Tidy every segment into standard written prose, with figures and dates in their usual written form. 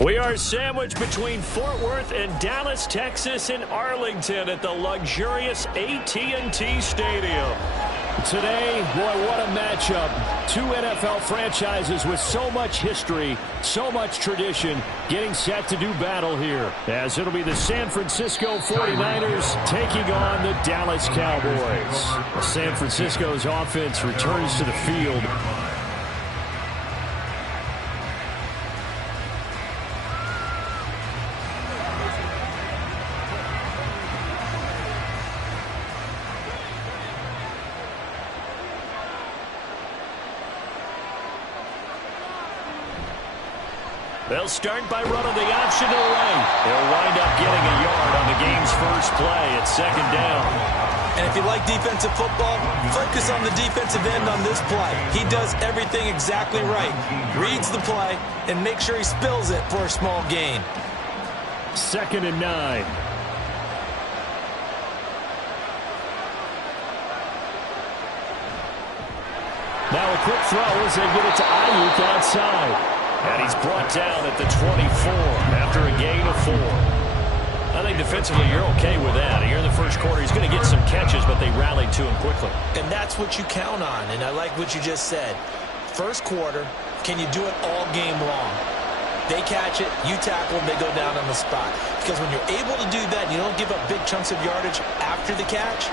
We are sandwiched between Fort Worth and Dallas, Texas, and Arlington at the luxurious AT&T Stadium. Today, boy, what a matchup. Two NFL franchises with so much history, so much tradition, getting set to do battle here. As it'll be the San Francisco 49ers taking on the Dallas Cowboys. San Francisco's offense returns to the field. They'll start by running the option to the right. They'll wind up getting a yard on the game's first play at second down. And if you like defensive football, focus on the defensive end on this play. He does everything exactly right. Reads the play and makes sure he spills it for a small gain. 2nd and 9. Now a quick throw as they get it to Ayuk outside. And he's brought down at the 24 after a gain of 4. I think defensively you're okay with that. Here in the first quarter, he's going to get some catches, but they rallied to him quickly. And that's what you count on, and I like what you just said. First quarter, can you do it all game long? They catch it, you tackle them, they go down on the spot. Because when you're able to do that, you don't give up big chunks of yardage after the catch,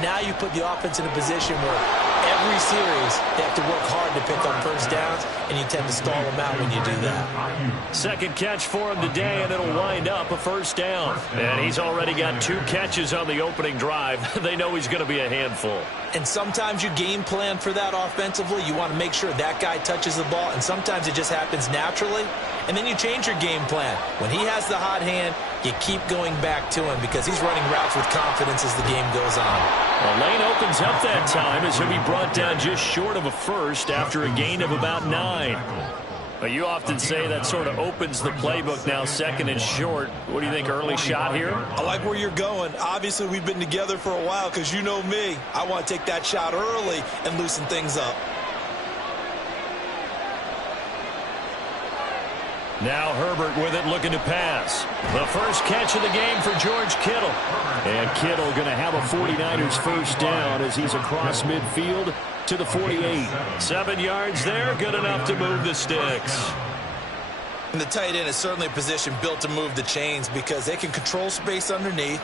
now you put the offense in a position where every series they have to work hard to pick up first downs, and you tend to stall them out when you do that. Second catch for him today, and it'll wind up a first down. And he's already got 2 catches on the opening drive. They know he's going to be a handful. And sometimes you game plan for that offensively. You want to make sure that guy touches the ball, and sometimes it just happens naturally. And then you change your game plan. When he has the hot hand, you keep going back to him because he's running routes with confidence as the game goes on. Well, lane opens up that time as he'll be brought down just short of a first after a gain of about 9. But you often say that sort of opens the playbook now, 2nd and short. What do you think, early shot here? I like where you're going. Obviously, we've been together for a while because you know me. I want to take that shot early and loosen things up. Now Herbert with it, looking to pass. The first catch of the game for George Kittle. And Kittle going to have a 49ers first down as he's across midfield to the 48. 7 yards there, good enough to move the sticks. And the tight end is certainly a position built to move the chains because they can control space underneath.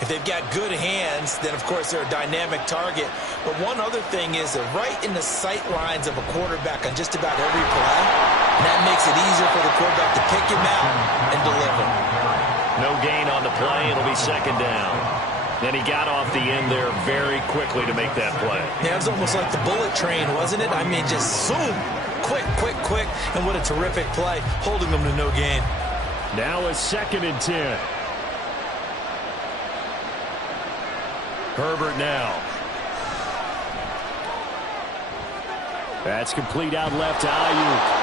If they've got good hands, then, of course, they're a dynamic target. But one other thing is they're right in the sight lines of a quarterback on just about every play. And that makes it easier for the quarterback to pick him out and deliver. No gain on the play. It'll be second down. Then he got off the end there very quickly to make that play. Yeah, it was almost like the bullet train, wasn't it? I mean, just zoom. Quick, quick, quick. And what a terrific play, holding them to no gain. Now a 2nd and 10. Herbert now. That's complete out left to Ayuk.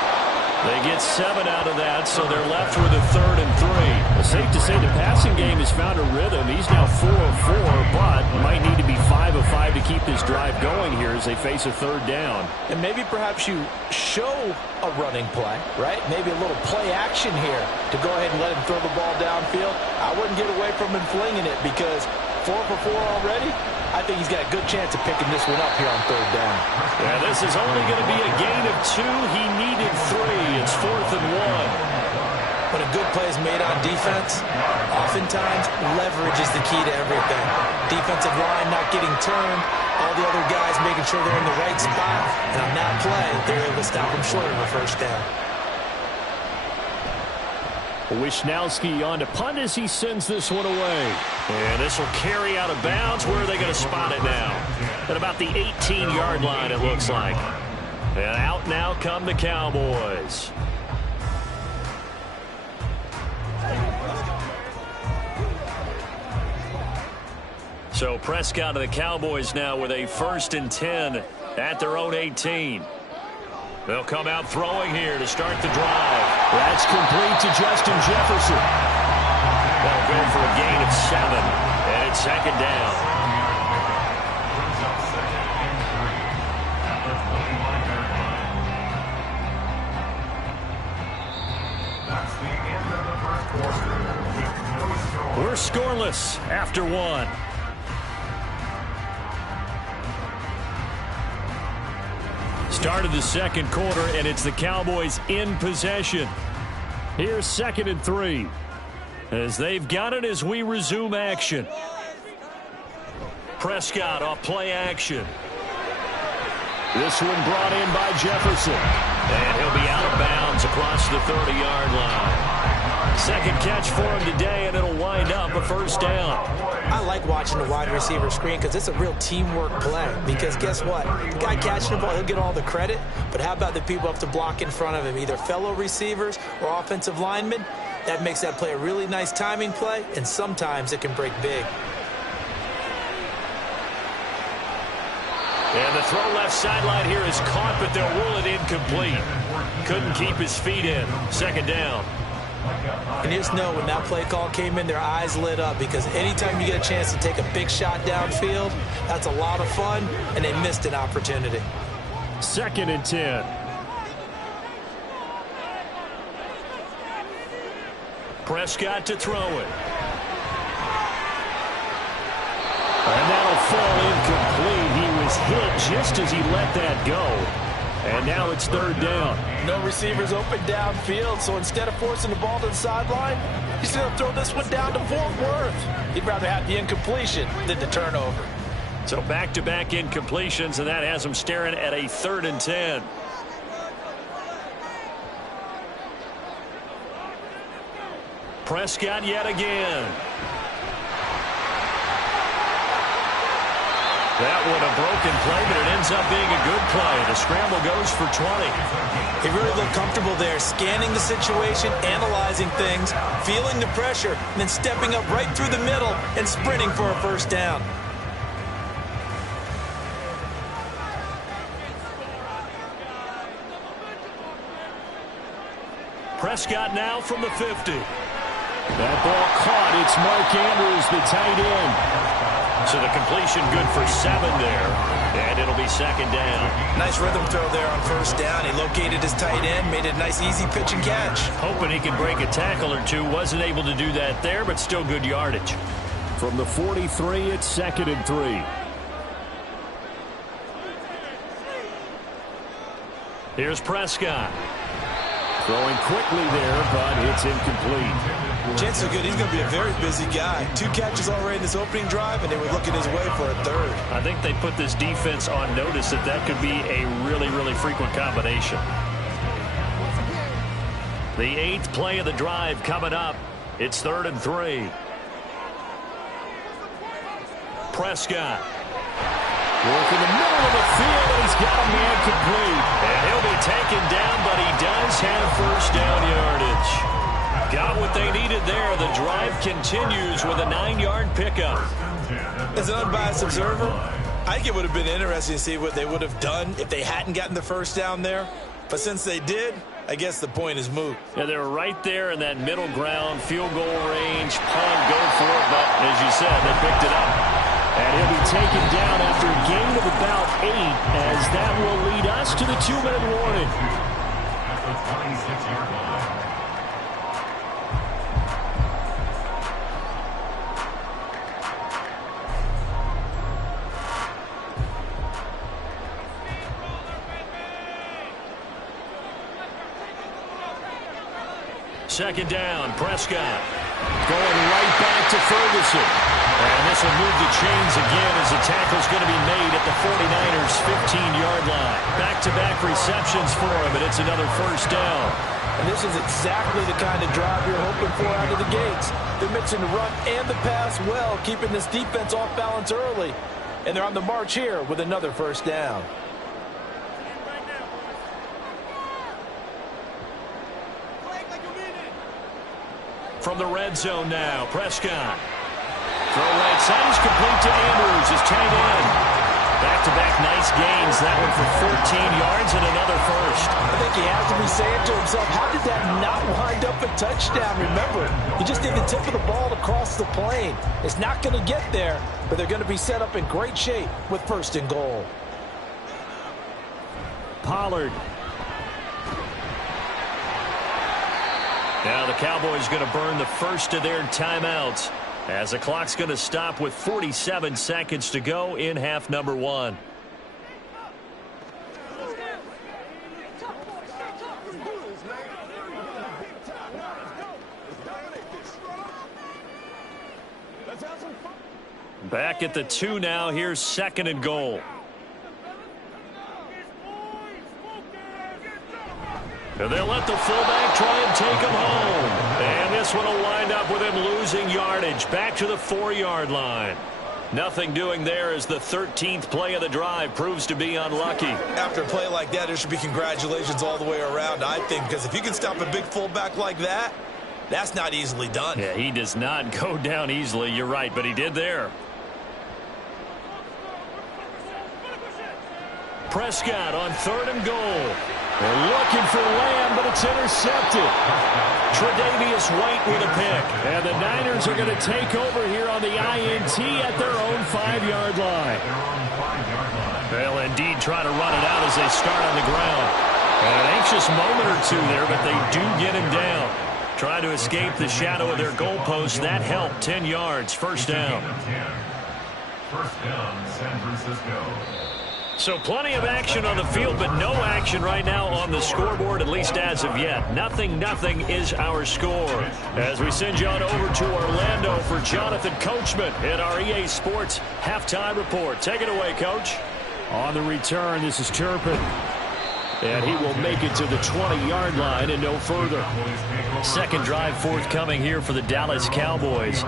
They get 7 out of that, so they're left with a 3rd and 3. Well, safe to say the passing game has found a rhythm. He's now 4 of 4, but might need to be 5 of 5 to keep this drive going here as they face a 3rd down. And maybe perhaps you show a running play, right? Maybe a little play action here to go ahead and let him throw the ball downfield. I wouldn't get away from him flinging it because 4 for 4 already. I think he's got a good chance of picking this one up here on 3rd down. Yeah, this is only going to be a gain of 2. He needed 3. It's 4th and 1. When a good play is made on defense, oftentimes leverage is the key to everything. Defensive line not getting turned, all the other guys making sure they're in the right spot, and on that play, they're able to stop him short of a first down. Wishnowski on to punt as he sends this one away. And this will carry out of bounds. Where are they going to spot it now? At about the 18-yard line, it looks like. And out now come the Cowboys. So Prescott and the Cowboys now with a 1st and 10 at their own 18. They'll come out throwing here to start the drive. That's complete to Justin Jefferson. They'll go for a gain of 7, and it's 2nd down. We're scoreless after one. Started the second quarter, and it's the Cowboys in possession. Here's 2nd and 3. As they've got it as we resume action. Prescott off play action. This one brought in by Jefferson. And he'll be out of bounds across the 30-yard line. Second catch for him today, and it'll wind up a first down. I like watching the wide receiver screen because it's a real teamwork play. Because guess what? The guy catching the ball, he'll get all the credit. But how about the people have to block in front of him, either fellow receivers or offensive linemen? That makes that play a really nice timing play, and sometimes it can break big. And the throw left sideline here is caught, but they'll rule it incomplete. Couldn't keep his feet in. Second down. And just know when that play call came in, their eyes lit up because anytime you get a chance to take a big shot downfield, that's a lot of fun, and they missed an opportunity. 2nd and 10. Prescott to throw it. And that'll fall incomplete. He was hit just as he let that go. And now it's 3rd down. No receivers open downfield, so instead of forcing the ball to the sideline, he's going to throw this one down to Fort Worth. He'd rather have the incompletion than the turnover. So back-to-back incompletions, and that has him staring at a 3rd and 10. Prescott yet again. That one a broken play, but it ends up being a good play. The scramble goes for 20. He really looked comfortable there, scanning the situation, analyzing things, feeling the pressure, and then stepping up right through the middle and sprinting for a first down. Prescott now from the 50. That ball caught. It's Mark Andrews, the tight end. So the completion good for 7 there, and it'll be 2nd down. Nice rhythm throw there on first down. He located his tight end, made it a nice easy pitch and catch. Hoping he could break a tackle or two. Wasn't able to do that there, but still good yardage. From the 43, it's 2nd and 3. Here's Prescott. Throwing quickly there, but it's incomplete. Chances are good he's going to be a very busy guy. 2 catches already in this opening drive, and they were looking his way for a 3rd. I think they put this defense on notice that could be a really, really frequent combination. The 8th play of the drive coming up. It's 3rd and 3. Prescott. Work in the middle of the field, and he's got a man complete. And he'll be taken down, but he does have first down yardage. Got what they needed there. The drive continues with a 9-yard pickup. As an unbiased observer, I think it would have been interesting to see what they would have done if they hadn't gotten the first down there. But since they did, I guess the point is moot. Yeah, they were right there in that middle ground, field goal range, punt, go for it. But as you said, they picked it up. And he'll be taken down after a gain of about 8, as that will lead us to the 2-minute warning. Second down, Prescott going right back to Ferguson. And this will move the chains again as the tackle's going to be made at the 49ers' 15-yard line. Back-to-back receptions for him, and it's another first down. And this is exactly the kind of drive you're hoping for out of the gates. They're mixing the run and the pass well, keeping this defense off balance early. And they're on the march here with another first down. From the red zone now, Prescott. Throw right side is complete to Andrews, his tight end. Back-to-back nice gains. That one for 14 yards and another first. I think he has to be saying to himself, how did that not wind up a touchdown? Remember, he just did the tip of the ball across the plane. It's not going to get there, but they're going to be set up in great shape with 1st and goal. Pollard. Now the Cowboys going to burn the first of their timeouts as the clock's going to stop with 47 seconds to go in half number 1. Back at the 2 now. Here's 2nd and goal. And they'll let the fullback try and take him home. And this one will wind up with him losing yardage. Back to the 4-yard line. Nothing doing there as the 13th play of the drive proves to be unlucky. After a play like that, there should be congratulations all the way around, I think, because if you can stop a big fullback like that, that's not easily done. Yeah, he does not go down easily. You're right, but he did there. Prescott on 3rd and goal. They're looking for Lamb, but it's intercepted. Tre'Davious White with a pick. And the Niners are going to take over here on the INT at their own 5-yard line. They'll indeed try to run it out as they start on the ground. And an anxious moment or two there, but they do get him down. Trying to escape the shadow of their goalpost. That helped. 10 yards. First down. First down, San Francisco. So plenty of action on the field, but no action right now on the scoreboard, at least as of yet. 0-0 is our score. As we send you on over to Orlando for Jonathan Coachman in our EA Sports Halftime Report. Take it away, Coach. On the return, this is Turpin. And he will make it to the 20-yard line and no further. Second drive forthcoming here for the Dallas Cowboys.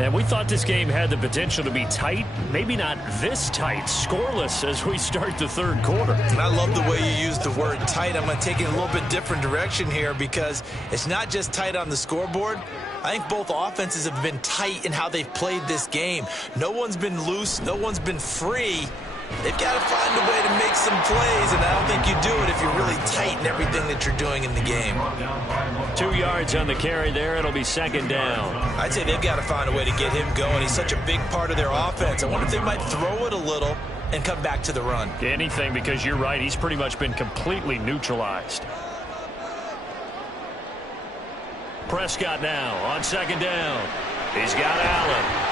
And we thought this game had the potential to be tight. Maybe not this tight, scoreless as we start the 3rd quarter. And I love the way you use the word tight. I'm going to take it in a little bit different direction here because it's not just tight on the scoreboard. I think both offenses have been tight in how they've played this game. No one's been loose. No one's been free. They've got to find a way to make some plays, and I don't think you do it if you're really tight in everything that you're doing in the game. 2 yards on the carry there. It'll be 2nd down. I'd say they've got to find a way to get him going. He's such a big part of their offense. I wonder if they might throw it a little and come back to the run. Anything, because you're right. He's pretty much been completely neutralized. Prescott now on 2nd down. He's got Allen.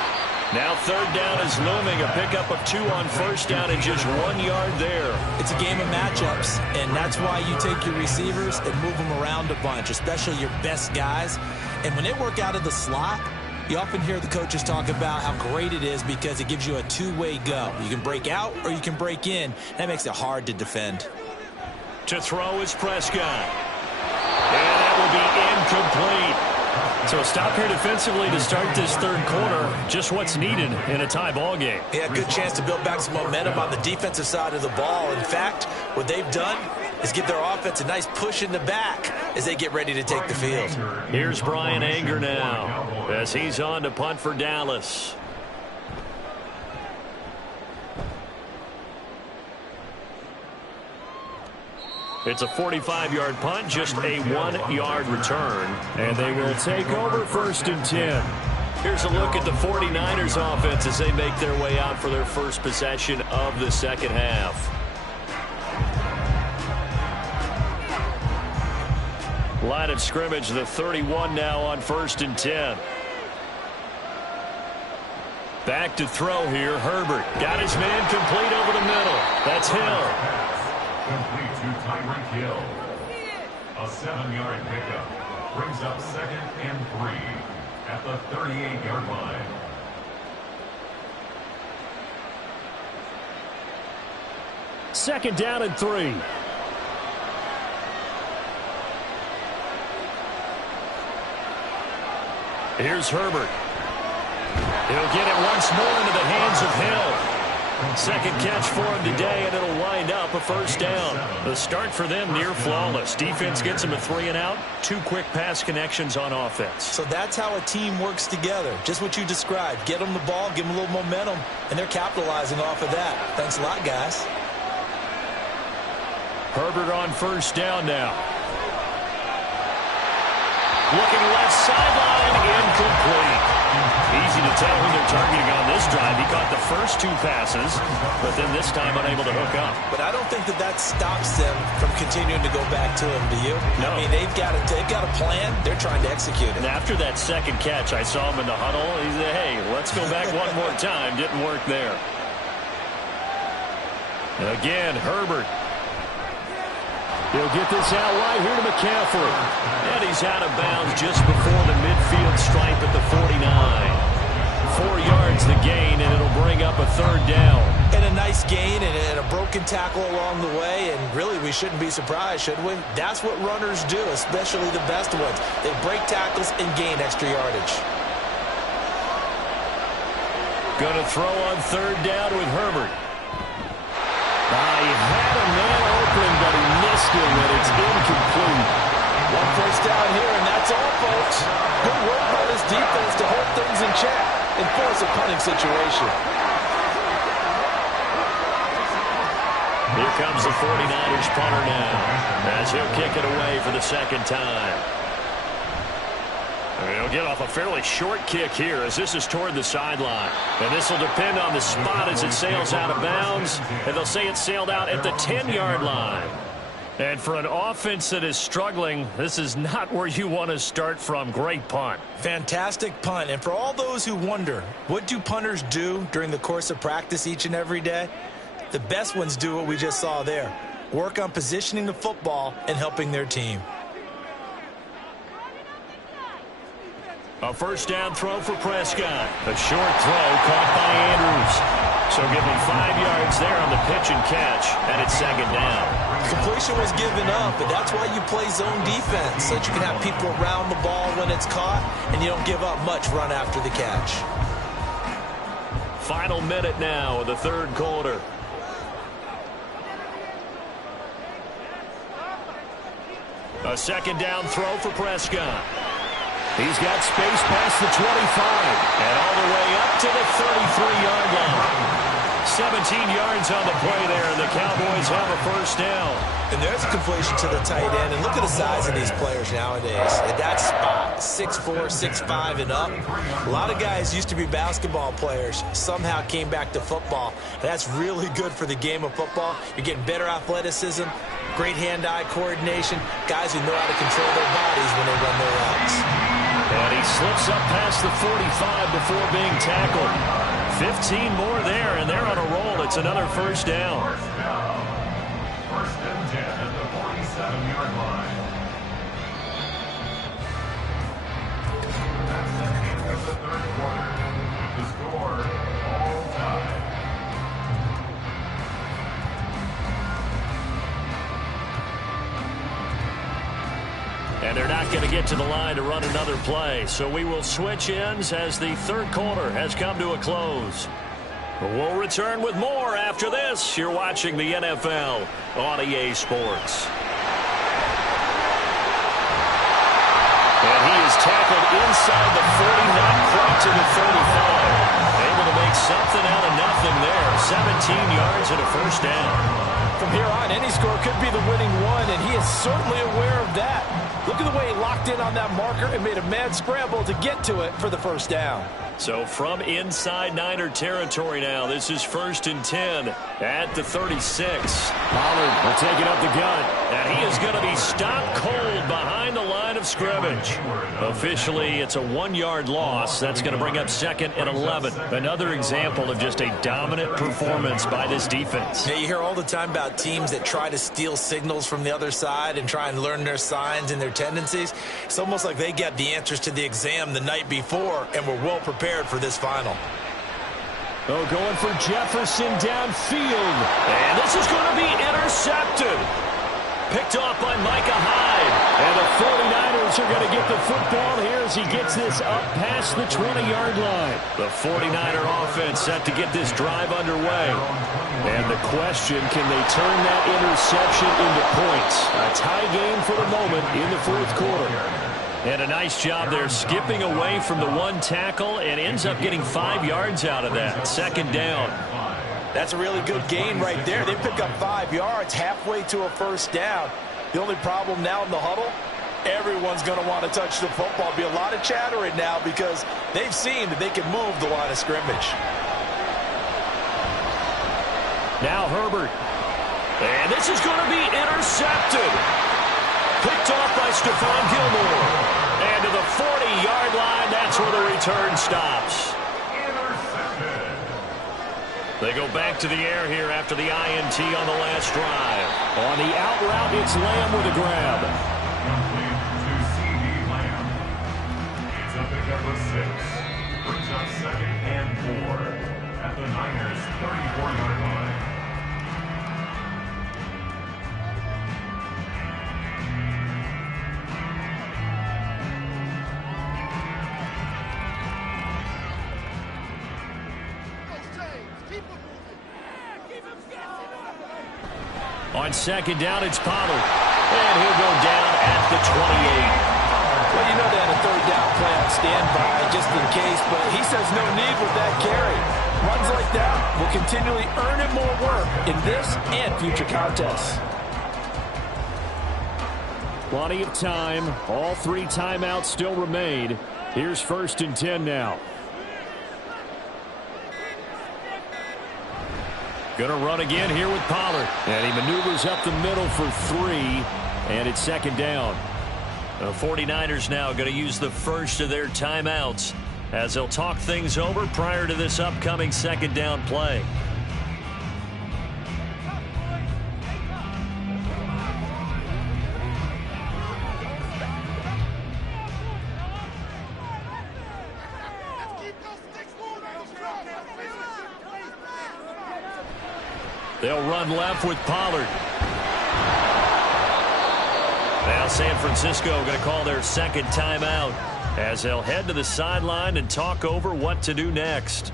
Now 3rd down is looming. A pickup of 2 on 1st down and just 1 yard there. It's a game of matchups, and that's why you take your receivers and move them around a bunch, especially your best guys. And when they work out of the slot, you often hear the coaches talk about how great it is because it gives you a two-way go. You can break out or you can break in. That makes it hard to defend. To throw is Prescott. And that will be incomplete. So a stop here defensively to start this 3rd quarter. Just what's needed in a tie ball game. Yeah, good chance to build back some momentum on the defensive side of the ball. In fact, what they've done is give their offense a nice push in the back as they get ready to take the field. Here's Brian Anger now as he's on to punt for Dallas. It's a 45-yard punt, just a 1-yard return. And they will take over 1st and 10. Here's a look at the 49ers offense as they make their way out for their first possession of the 2nd half. Line of scrimmage, the 31 now on 1st and 10. Back to throw here, Herbert. Got his man complete over the middle. That's Hill. Complete to Tyreek Hill. A 7-yard pickup brings up 2nd and 3 at the 38-yard line. Second down and 3. Here's Herbert. He'll get it once more into the hands of Hill. Second catch for him today, and it'll wind up a 1st down. The start for them near flawless. Defense gets them a 3 and out. 2 quick pass connections on offense. So that's how a team works together. Just what you described. Get them the ball, give them a little momentum, and they're capitalizing off of that. Thanks a lot, guys. Herbert on 1st down now. Looking left sideline, incomplete. Easy to tell who they're targeting on this drive. He caught the first 2 passes, but then this time unable to hook up. But I don't think that stops them from continuing to go back to him, do you? No. I mean, they've got a plan. They're trying to execute it. And after that second catch, I saw him in the huddle. He said, hey, let's go back one more time. Didn't work there. Again, Herbert. He'll get this out wide here to McCaffrey. And he's out of bounds just before the midfield stripe at the 49. 4 yards the gain, and it'll bring up a 3rd down. And a nice gain and a broken tackle along the way, and really we shouldn't be surprised, should we? That's what runners do, especially the best ones. They break tackles and gain extra yardage. Going to throw on 3rd down with Herbert. He had a man open, but he missed him, and it's incomplete. 1 first down here, and that's all, folks. Good work by this defense to hold things in check and force a punting situation. Here comes the 49ers punter now, as he'll kick it away for the 2nd time. He'll get off a fairly short kick here as this is toward the sideline. And this will depend on the spot as it sails out of bounds. And they'll say it sailed out at the 10-yard line. And for an offense that is struggling, this is not where you want to start from. Great punt. Fantastic punt. And for all those who wonder, what do punters do during the course of practice each and every day? The best ones do what we just saw there. Work on positioning the football and helping their team. A 1st down throw for Prescott. A short throw caught by Andrews. So give him 5 yards there on the pitch and catch, and it's 2nd down. Completion was given up, but that's why you play zone defense, so that you can have people around the ball when it's caught, and you don't give up much run after the catch. Final minute now of the 3rd quarter. A 2nd down throw for Prescott. He's got space past the 25 and all the way up to the 33-yard line. 17 yards on the play there, and the Cowboys have a 1st down. And there's a completion to the tight end. And look at the size of these players nowadays. At that spot, 6'4", 6'5", and up. A lot of guys used to be basketball players, somehow came back to football. And that's really good for the game of football. You're getting better athleticism, great hand-eye coordination, guys who know how to control their bodies when they run their routes. And he slips up past the 45 before being tackled. 15 more there, and they're on a roll. It's another 1st down. 1st and 10 at the 47-yard line. That's the end of the 3rd quarter. The score, all tied. And they're not going to get to the line to run another play. So we will switch ends as the 3rd quarter has come to a close. We'll return with more after this. You're watching the NFL on EA Sports. And he is tackled inside the 40, not quite to the 35. Able to make something out of nothing there. 17 yards and a 1st down. From here on, any score could be the winning one, and he is certainly aware of that. Look at the way he locked in on that marker and made a mad scramble to get to it for the 1st down. So from inside Niner territory now, this is 1st and 10 at the 36. Pollard will take it up the gut, and he is going to be stopped cold behind the line of scrimmage. Officially, it's a 1-yard loss. That's going to bring up 2nd and 11. Another example of just a dominant performance by this defense. Yeah, you hear all the time about teams that try to steal signals from the other side and try and learn their signs and their tendencies. It's almost like they get the answers to the exam the night before and were well prepared for this final. Oh, going for Jefferson downfield. And this is going to be intercepted. Picked off by Micah Hyde. And the 49ers are going to get the football here as he gets this up past the 20-yard line. The 49er offense set to get this drive underway. And the question, can they turn that interception into points? A tie game for the moment in the 4th quarter. And a nice job there skipping away from the 1 tackle and ends up getting 5 yards out of that. 2nd down. That's a really good gain right there. They pick up 5 yards halfway to a 1st down. The only problem now in the huddle, Everyone's going to want to touch the football. Be a lot of chattering now because they've seen that they can move the line of scrimmage. Now Herbert. And this is going to be intercepted. Picked off by Stephon Gilmore. And to the 40-yard line, that's where the return stops. Intercepted. They go back to the air here after the INT on the last drive. On the out route, it's Lamb with a grab. Complete to C.D. Lamb. It's a pickup of 6. Brings up 2nd and 4 at the Niners' 34-yard line. On 2nd down, it's Pollard. And he'll go down at the 28. Well, you know they had a 3rd down play on standby just in case, but he says no need with that carry. Runs like that will continually earn him more work in this and future contests. Plenty of time. All 3 timeouts still remain. Here's 1st and 10 now. Going to run again here with Pollard. And he maneuvers up the middle for 3. And it's 2nd down. The 49ers now going to use the first of their timeouts as they'll talk things over prior to this upcoming 2nd down play. They'll run left with Pollard. Now San Francisco going to call their 2nd timeout as they'll head to the sideline and talk over what to do next.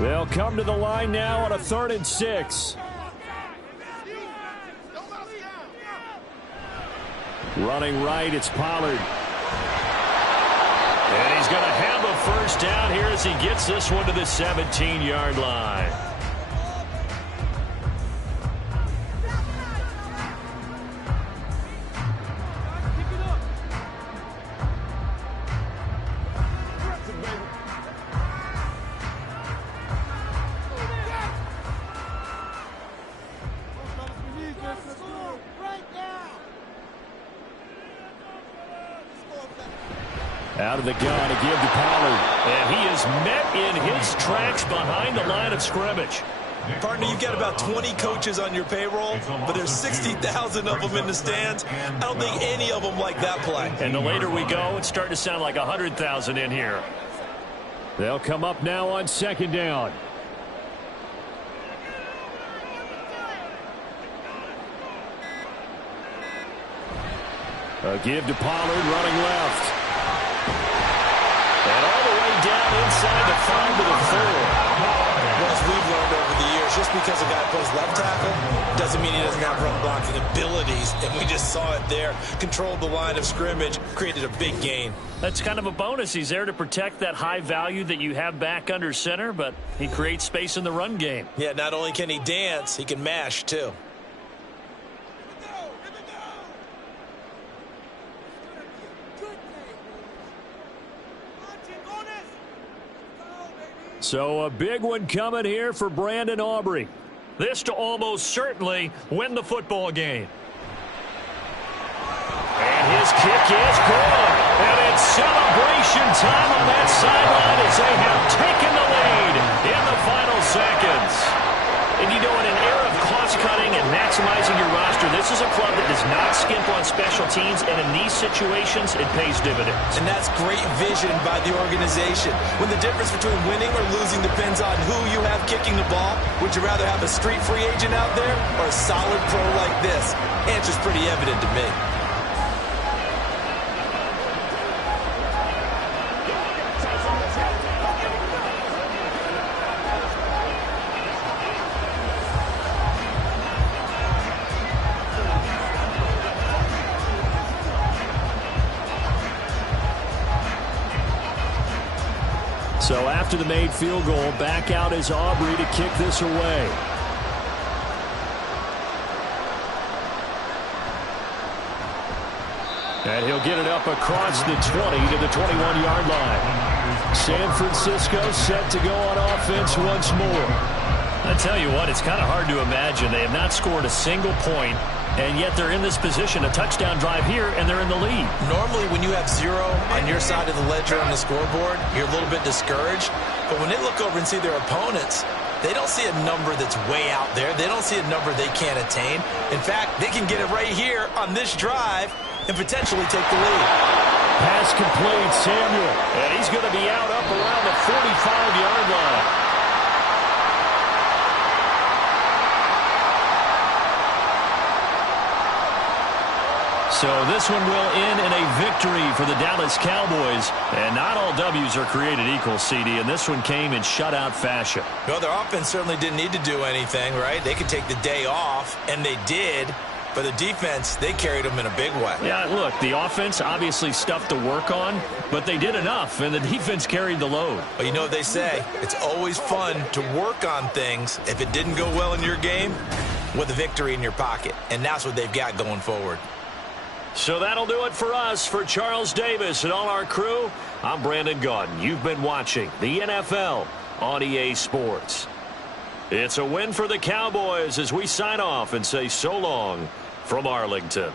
They'll come to the line now on a 3rd and 6. Running right, it's Pollard. And he's going to have a 1st down here as he gets this one to the 17-yard line. Out of the gun to give to Pollard. And he is met in his tracks behind the line of scrimmage. Partner, you've got about 20 coaches on your payroll, but there's 60,000 of them in the stands. I don't think any of them like that play. And the later we go, it's starting to sound like 100,000 in here. They'll come up now on 2nd down. A give to Pollard running left. And all the way down inside the 5 to the 4. Well, as we've learned over the years, just because a guy plays left tackle doesn't mean he doesn't have run blocking abilities. And we just saw it there. Controlled the line of scrimmage, created a big gain. That's kind of a bonus. He's there to protect that high value that you have back under center, but he creates space in the run game. Yeah, not only can he dance, he can mash too. So a big one coming here for Brandon Aubrey. This to almost certainly win the football game. And his kick is good. And it's celebration time on that sideline as they have taken the lead in the final seconds. And you know, in an era of cost-cutting and maximizing your roster, this is a club that does not skimp on special teams, and in these situations, it pays dividends. And that's great vision by the organization. When the difference between winning or losing depends on who you have kicking the ball, would you rather have a street free agent out there or a solid pro like this? Answer's pretty evident to me. to the made field goal. Back out is Aubrey to kick this away. And he'll get it up across the 20 to the 21-yard line. San Francisco set to go on offense once more. I tell you what, it's kind of hard to imagine. They have not scored a single point, and yet they're in this position, a touchdown drive here, and they're in the lead. Normally, when you have 0 on your side of the ledger on the scoreboard, you're a little bit discouraged. But when they look over and see their opponents, they don't see a number that's way out there. They don't see a number they can't attain. In fact, they can get it right here on this drive and potentially take the lead. Pass complete, Samuel. And he's going to be out up around the 45-yard line. So this one will end in a victory for the Dallas Cowboys. And not all W's are created equal, CD, and this one came in shutout fashion. Well, their offense certainly didn't need to do anything, right? They could take the day off, and they did. But the defense, they carried them in a big way. Yeah, look, the offense obviously stuff to work on, but they did enough, and the defense carried the load. Well, you know what they say. It's always fun to work on things if it didn't go well in your game with a victory in your pocket. And that's what they've got going forward. So that'll do it for us. For Charles Davis and all our crew, I'm Brandon Gaudin. You've been watching the NFL on EA Sports. It's a win for the Cowboys as we sign off and say so long from Arlington.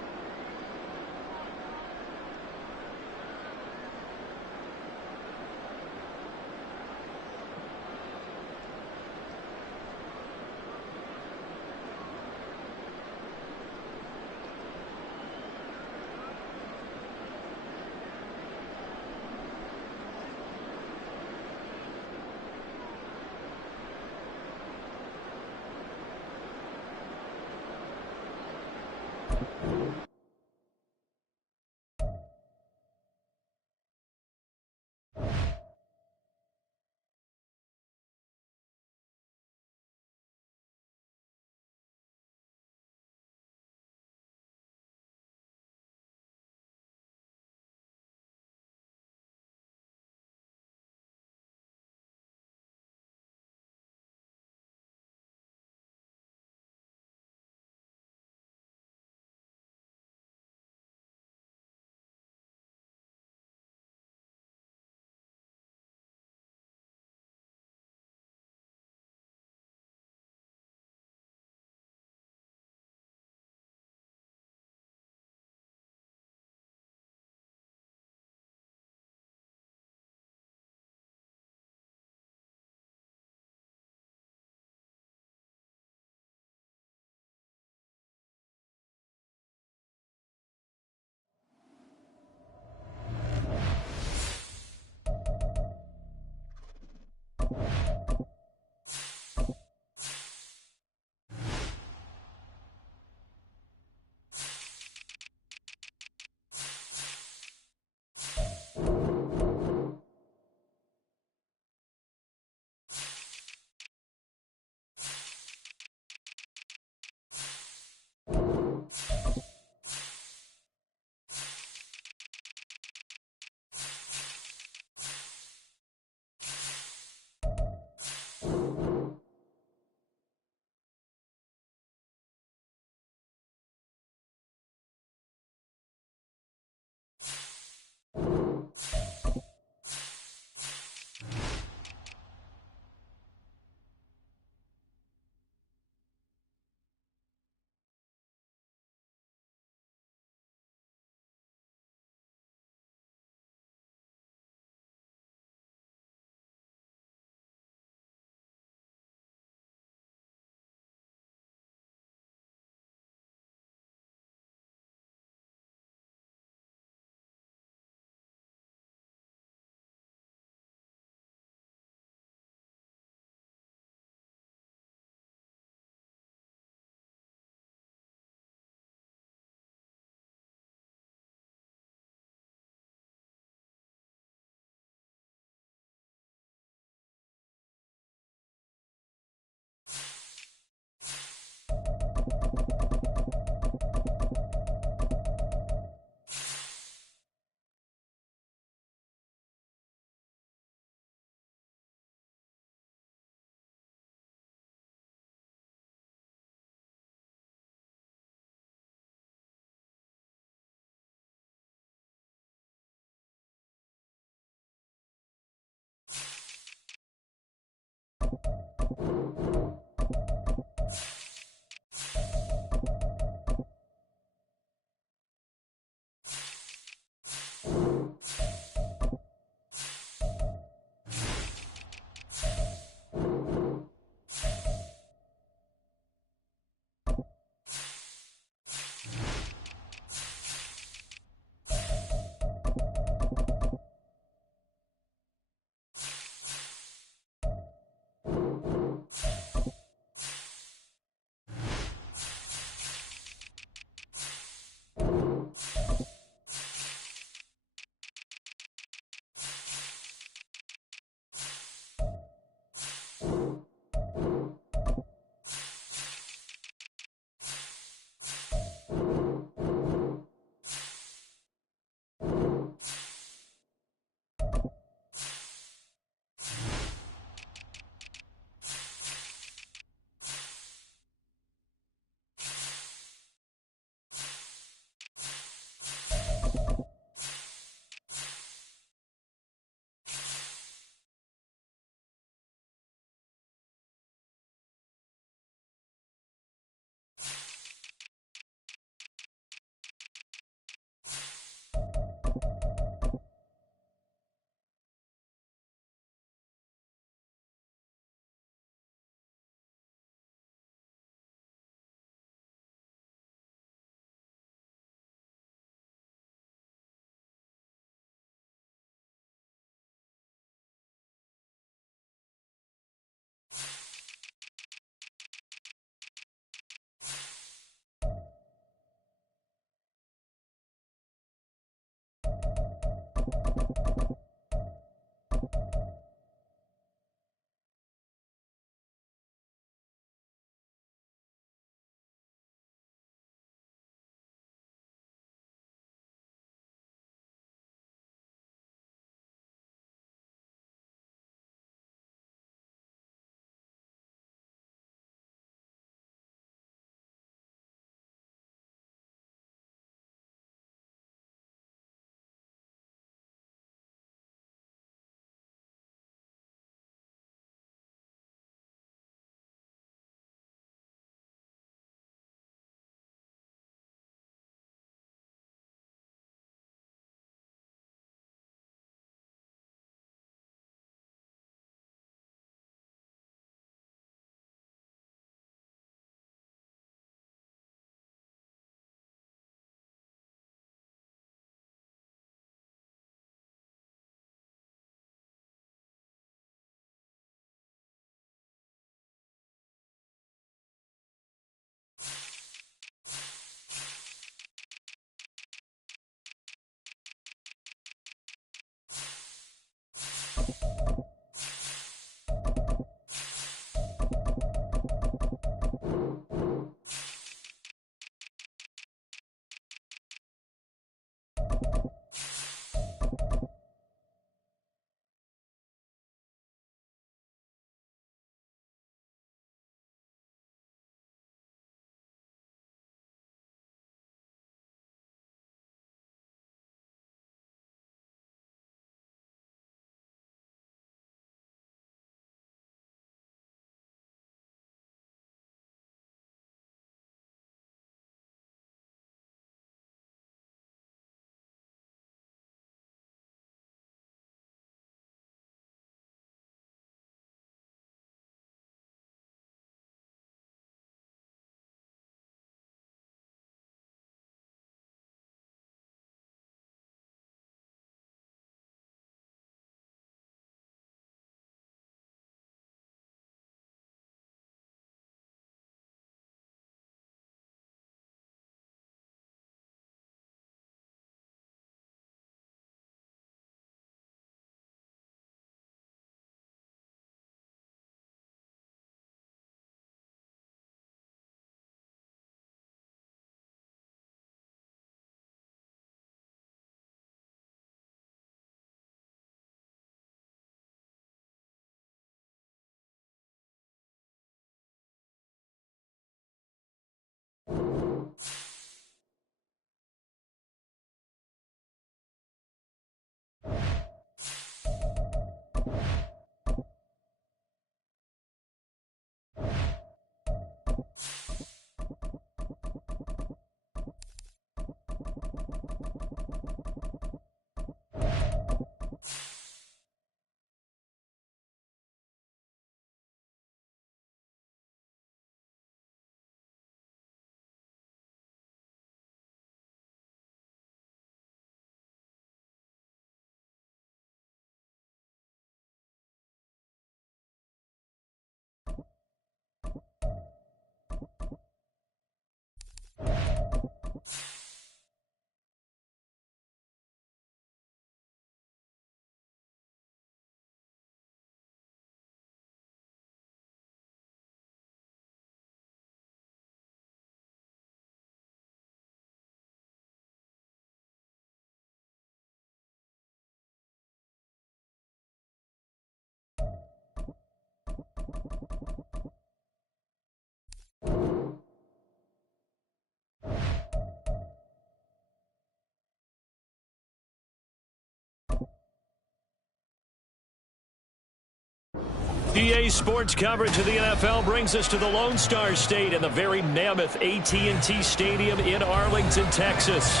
EA Sports coverage of the NFL brings us to the Lone Star State and the very mammoth AT&T Stadium in Arlington, Texas.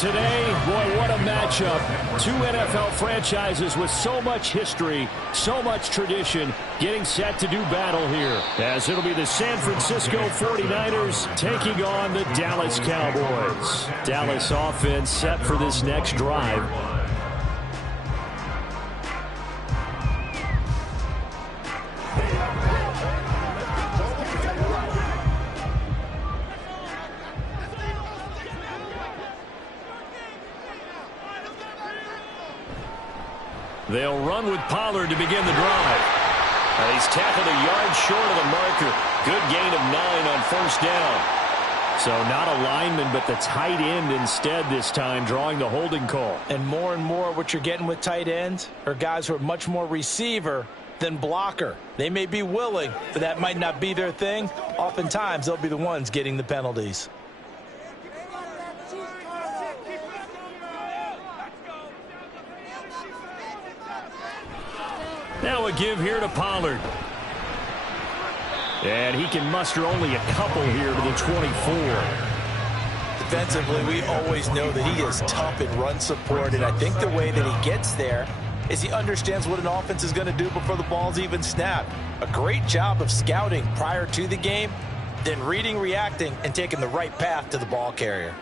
Today, boy, what a matchup. Two NFL franchises with so much history, so much tradition, getting set to do battle here. As it'll be the San Francisco 49ers taking on the Dallas Cowboys. Dallas offense set for this next drive. They'll run with Pollard to begin the drive. He's tackled a yard short of the marker. Good gain of 9 on first down. So not a lineman, but the tight end instead this time, drawing the holding call. And more what you're getting with tight ends are guys who are much more receiver than blocker. They may be willing, but that might not be their thing. Oftentimes, they'll be the ones getting the penalties. Now a give here to Pollard. And he can muster only a couple here to the 24. Defensively, we always know that he is tough in run support, and I think the way that he gets there is he understands what an offense is going to do before the ball's even snapped. A great job of scouting prior to the game, then reading, reacting, and taking the right path to the ball carrier.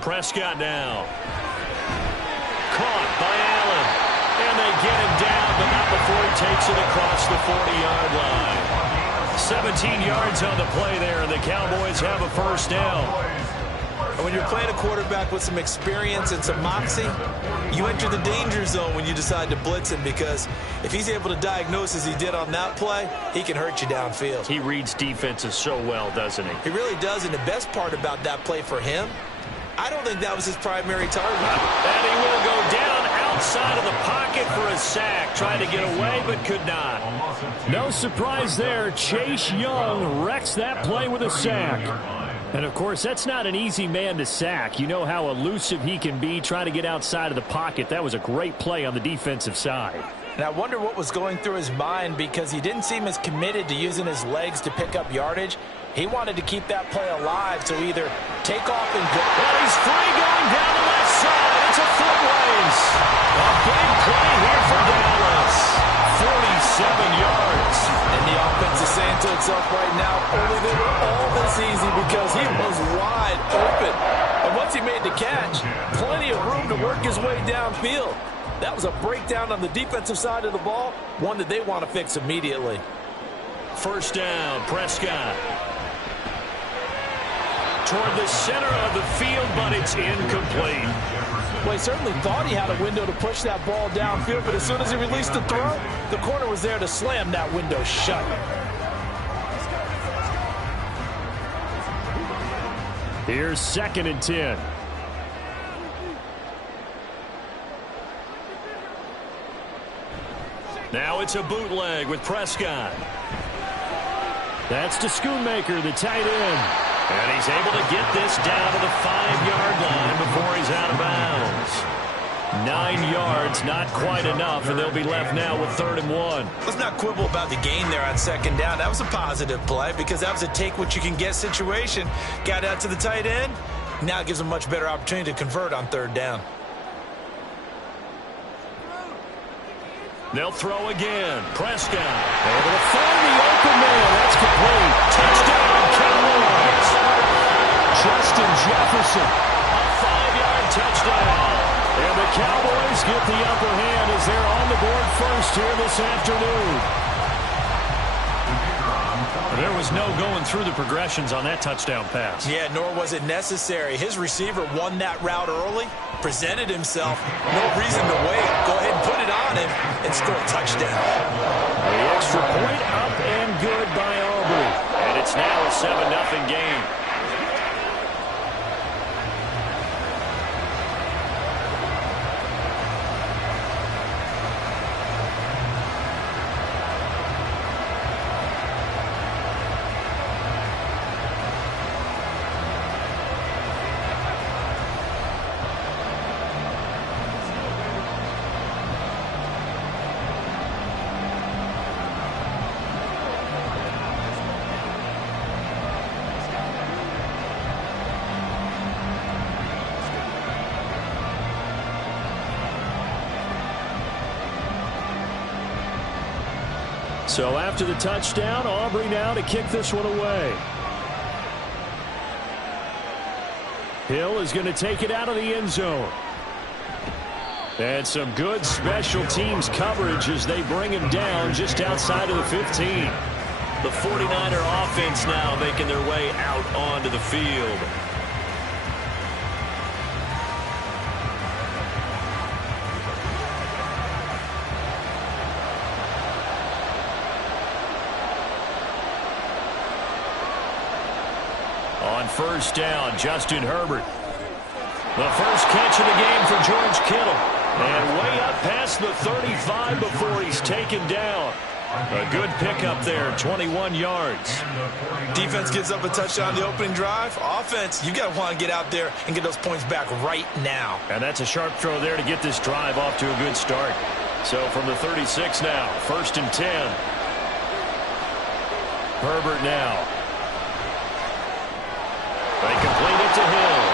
Prescott now. Caught by Allen. And they get him down, but not before he takes it across the 40-yard line. 17 yards on the play there, and the Cowboys have a first down. And when you're playing a quarterback with some experience and some moxie, you enter the danger zone when you decide to blitz him, because if he's able to diagnose as he did on that play, he can hurt you downfield. He reads defenses so well, doesn't he? He really does, and the best part about that play for him, I don't think that was his primary target. And he will go down outside of the pocket for a sack. Tried to get away, but could not. No surprise there. Chase Young wrecks that play with a sack. And, of course, that's not an easy man to sack. You know how elusive he can be trying to get outside of the pocket. That was a great play on the defensive side. And I wonder what was going through his mind, because he didn't seem as committed to using his legs to pick up yardage. He wanted to keep that play alive, so either take off and go. Well, he's free going down the left side. It's a foot race. A big play here for Dallas. 47 yards. And the offense is saying to itself right now, only they were all this easy because he was wide open. And once he made the catch, plenty of room to work his way downfield. That was a breakdown on the defensive side of the ball, one that they want to fix immediately. First down, Prescott. Toward the center of the field, but it's incomplete. Well, he certainly thought he had a window to push that ball downfield, but as soon as he released the throw, the corner was there to slam that window shut. Here's 2nd and 10. Now it's a bootleg with Prescott. That's to Schoonmaker, the tight end. And he's able to get this down to the 5-yard line before he's out of bounds. 9 yards, not quite enough, and they'll be left now with 3rd and 1. Let's not quibble about the gain there on 2nd down. That was a positive play because that was a take-what-you-can-get situation. Got out to the tight end. Now it gives him a much better opportunity to convert on 3rd down. They'll throw again. Prescott able to find the open man. That's complete. Touchdown, Cowboys. Justin Jefferson. A 5-yard touchdown. And the Cowboys get the upper hand as they're on the board first here this afternoon. There was no going through the progressions on that touchdown pass. Yeah, nor was it necessary. His receiver won that route early, presented himself. No reason to wait. Go ahead and put it on him and score a touchdown. The extra point up and good by Aubrey. And it's now a 7-0 game. So after the touchdown, Aubrey now to kick this one away. Hill is going to take it out of the end zone. And some good special teams coverage as they bring him down just outside of the 15. The 49er offense now making their way out onto the field. On first down, Justin Herbert. The first catch of the game for George Kittle. And way up past the 35 before he's taken down. A good pickup there, 21 yards. Defense gives up a touchdown the opening drive. Offense, you got to want to get out there and get those points back right now. And that's a sharp throw there to get this drive off to a good start. So from the 36 now, 1st and 10. Herbert now. They complete it to Hill.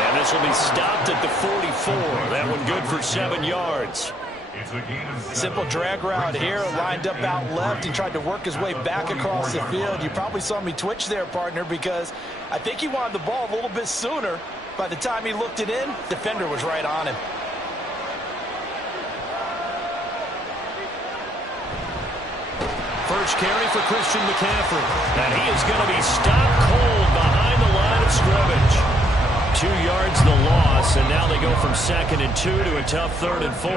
And this will be stopped at the 44. That one good for 7 yards. Simple drag route here, lined up out left and tried to work his way back across the field. You probably saw me twitch there, partner, because I think he wanted the ball a little bit sooner. By the time he looked it in, defender was right on him. First carry for Christian McCaffrey. And he is going to be stopped cold behind the line of scrimmage. 2 yards the loss, and now they go from 2nd and 2 to a tough 3rd and 4.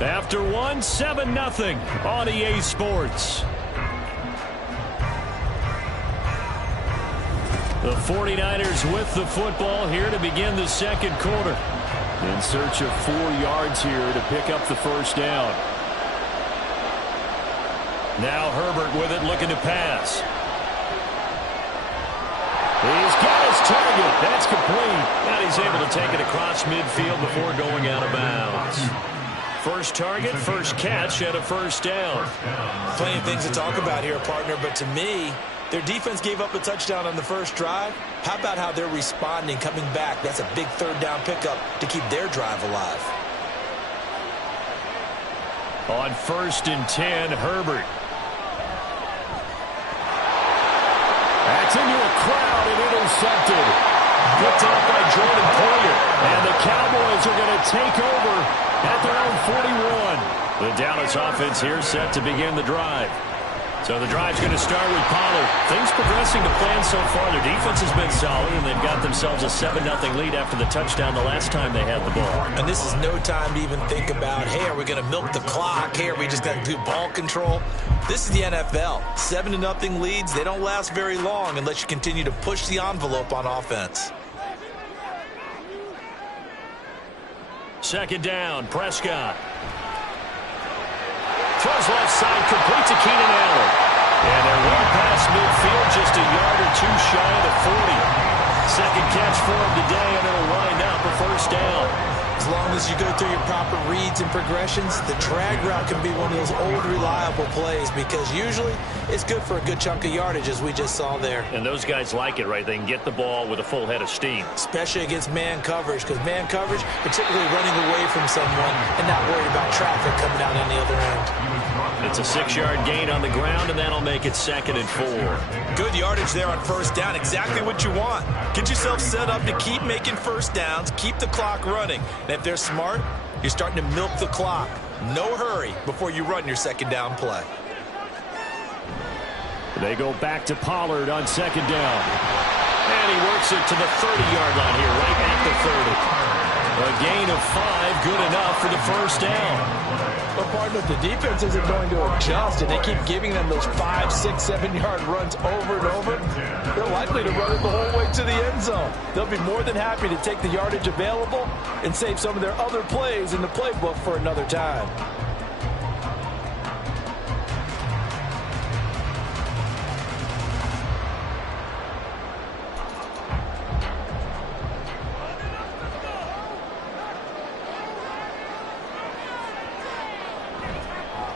After one, 7-0 on EA Sports. The 49ers with the football here to begin the second quarter. In search of 4 yards here to pick up the first down. Now Herbert with it, looking to pass. He's got his target. That's complete. And he's able to take it across midfield before going out of bounds. First target, first catch, and a first down. Plenty of things to talk about here, partner, but to me, their defense gave up a touchdown on the first drive. How about how they're responding, coming back? That's a big 3rd down pickup to keep their drive alive. On 1st and 10, Herbert. That's into a crowd and intercepted. Picked off by Jordan Poyer. And the Cowboys are going to take over at their own 41. The Dallas offense here set to begin the drive. So the drive's going to start with Pollard. Things progressing to plan so far. Their defense has been solid, and they've got themselves a 7-0 lead after the touchdown the last time they had the ball. And this is no time to even think about, hey, are we going to milk the clock? Hey, are we just going to do ball control? This is the NFL. 7-0 leads, they don't last very long unless you continue to push the envelope on offense. Second down, Prescott. Throws left side, complete to Keenan Allen. And they're well past midfield, just a yard or two shy of the 40. Second catch for him today, and it'll wind up a first down. As long as you go through your proper reads and progressions, the drag route can be one of those old, reliable plays because usually it's good for a good chunk of yardage, as we just saw there. And those guys like it, right? They can get the ball with a full head of steam. Especially against man coverage, because man coverage, you're typically running away from someone and not worried about traffic coming out on the other end. It's a 6-yard gain on the ground, and that'll make it 2nd and 4. Good yardage there on first down. Exactly what you want. Get yourself set up to keep making first downs, keep the clock running. And if they're smart, you're starting to milk the clock. No hurry before you run your second down play. They go back to Pollard on second down. And he works it to the 30-yard line here, right at the 30. A gain of 5, good enough for the first down. But partner, the defense isn't going to adjust, and they keep giving them those 5, 6, 7-yard runs over and over. They're likely to run it the whole way to the end zone. They'll be more than happy to take the yardage available and save some of their other plays in the playbook for another time.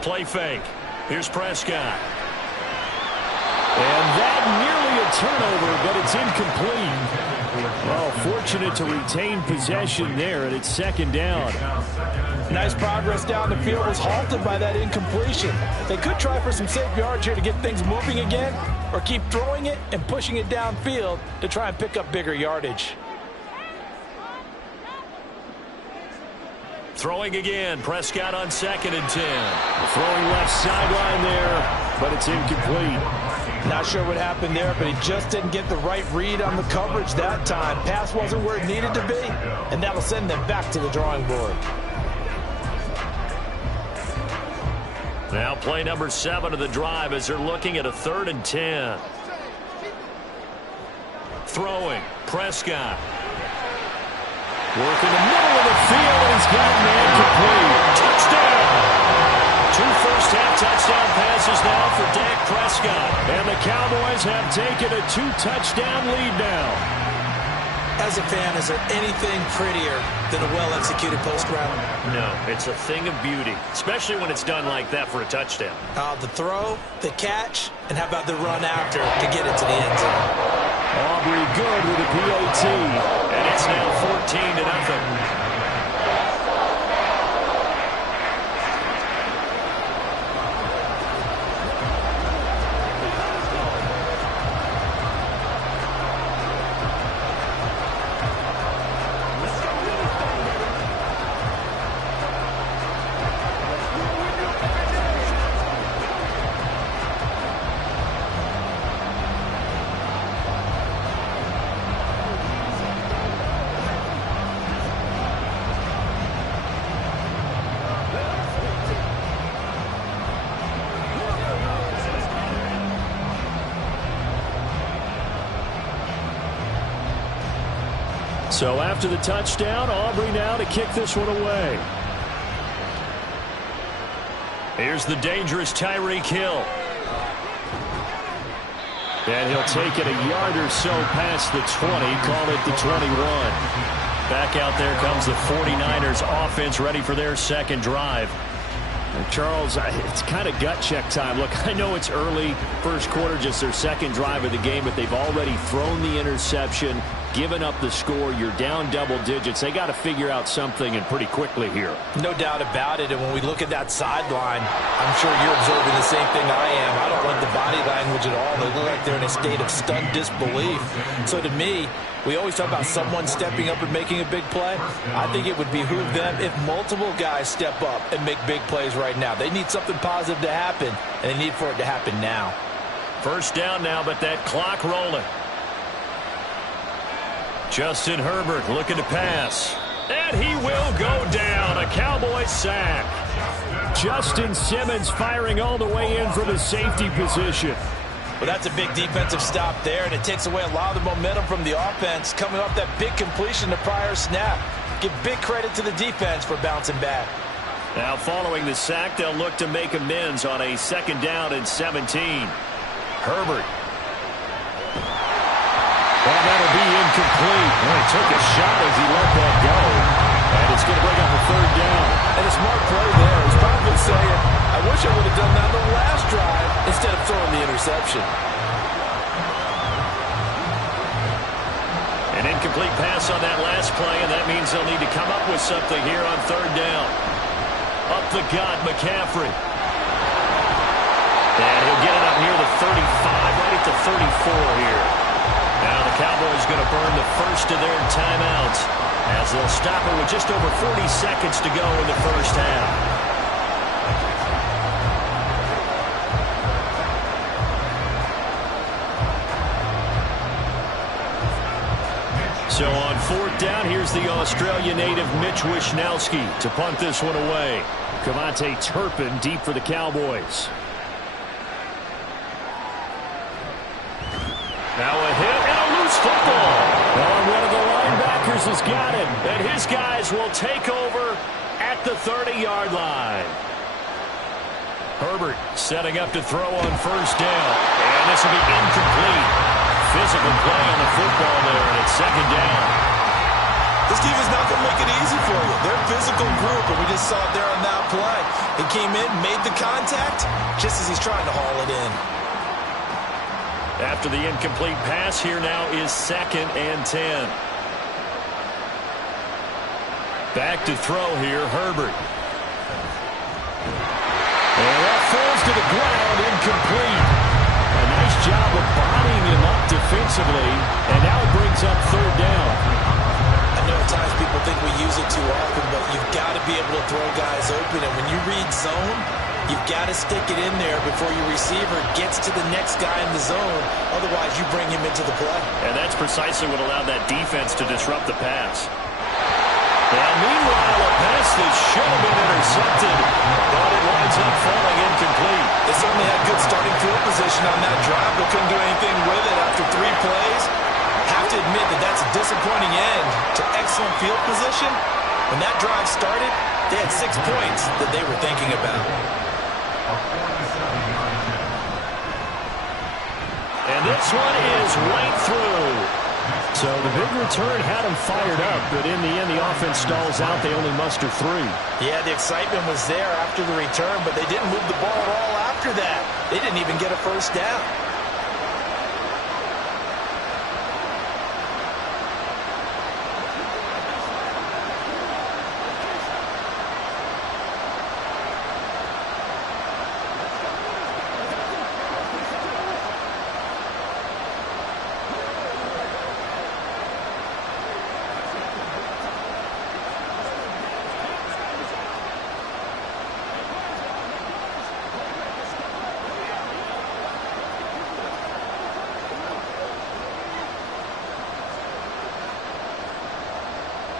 Play fake. Here's Prescott. And that nearly a turnover, but it's incomplete. Well, fortunate to retain possession there, and it's second down. Nice progress down the field was halted by that incompletion. They could try for some safe yards here to get things moving again, or keep throwing it and pushing it downfield to try and pick up bigger yardage. Throwing again, Prescott on 2nd and 10. Throwing left sideline there, but it's incomplete. Not sure what happened there, but he just didn't get the right read on the coverage that time. Pass wasn't where it needed to be, and that'll send them back to the drawing board. Now play number 7 of the drive as they're looking at a 3rd and 10. Throwing, Prescott. Work in the middle of the field, and he's got a man complete. Touchdown! 2 first-half touchdown passes now for Dak Prescott. And the Cowboys have taken a 2-touchdown lead now. As a fan, is there anything prettier than a well-executed post route? No, it's a thing of beauty, especially when it's done like that for a touchdown. The throw, the catch, and how about the run after to get it to the end zone? Aubrey good with a PAT, and it's now 14-0. So after the touchdown, Aubrey now to kick this one away. Here's the dangerous Tyreek Hill. And he'll take it a yard or so past the 20, call it the 21. Back out there comes the 49ers offense ready for their second drive. And Charles, it's kind of gut check time. Look, I know it's early, first quarter, just their second drive of the game, but they've already thrown the interception, given up the score. You're down double digits. They got to figure out something, and pretty quickly here. No doubt about it. And when we look at that sideline, I'm sure you're observing the same thing I am. I don't like the body language at all. They look like they're in a state of stunned disbelief. So to me, we always talk about someone stepping up and making a big play. I think it would behoove them if multiple guys step up and make big plays right now. They need something positive to happen, and they need for it to happen now. First down now, but that clock rolling. Justin Herbert looking to pass. And he will go down. A Cowboys sack. Justin Simmons firing all the way in from his safety position. Well, that's a big defensive stop there, and it takes away a lot of the momentum from the offense coming off that big completion the prior snap. Give big credit to the defense for bouncing back. Now following the sack, they'll look to make amends on a 2nd down and 17. Herbert. Well, that'll be incomplete. Well, he took a shot as he let that go. And it's going to bring up a 3rd down. And a smart play there. He's probably saying, I wish I would have done that on the last drive instead of throwing the interception. An incomplete pass on that last play, and that means they'll need to come up with something here on 3rd down. Up the gut, McCaffrey. And he'll get it up near the 35, right at the 34 here. Now the Cowboys going to burn the first of their timeouts as they'll stop it with just over 40 seconds to go in the first half. So on 4th down, here's the Australia native Mitch Wishnowsky to punt this one away. Cavante Turpin deep for the Cowboys. Now a hit and a loose football. And one of the linebackers has got him. And his guys will take over at the 30-yard line. Herbert setting up to throw on 1st down. And this will be incomplete. Physical play on the football there, and it's 2nd down. This defense not going to make it easy for you. They're a physical group, and we just saw it there on that play. He came in, made the contact, just as he's trying to haul it in. After the incomplete pass, here now is 2nd and 10. Back to throw here, Herbert. And that falls to the ground, incomplete. A nice job of bodying him up defensively, and now it brings up third down. I know at times people think we use it too often, but you've got to be able to throw guys open. And when you read zone, you've got to stick it in there before your receiver gets to the next guy in the zone. Otherwise, you bring him into the play. And that's precisely what allowed that defense to disrupt the pass. And meanwhile, a pass that should have been intercepted, but it winds up falling incomplete. They certainly had good starting field position on that drive, but couldn't do anything with it after 3 plays. Have to admit that that's a disappointing end to excellent field position. When that drive started, they had 6 points that they were thinking about. And this one is right through. So the big return had them fired up, but in the end, the offense stalls out. They only muster 3. Yeah, the excitement was there after the return, but they didn't move the ball at all after that. They didn't even get a first down.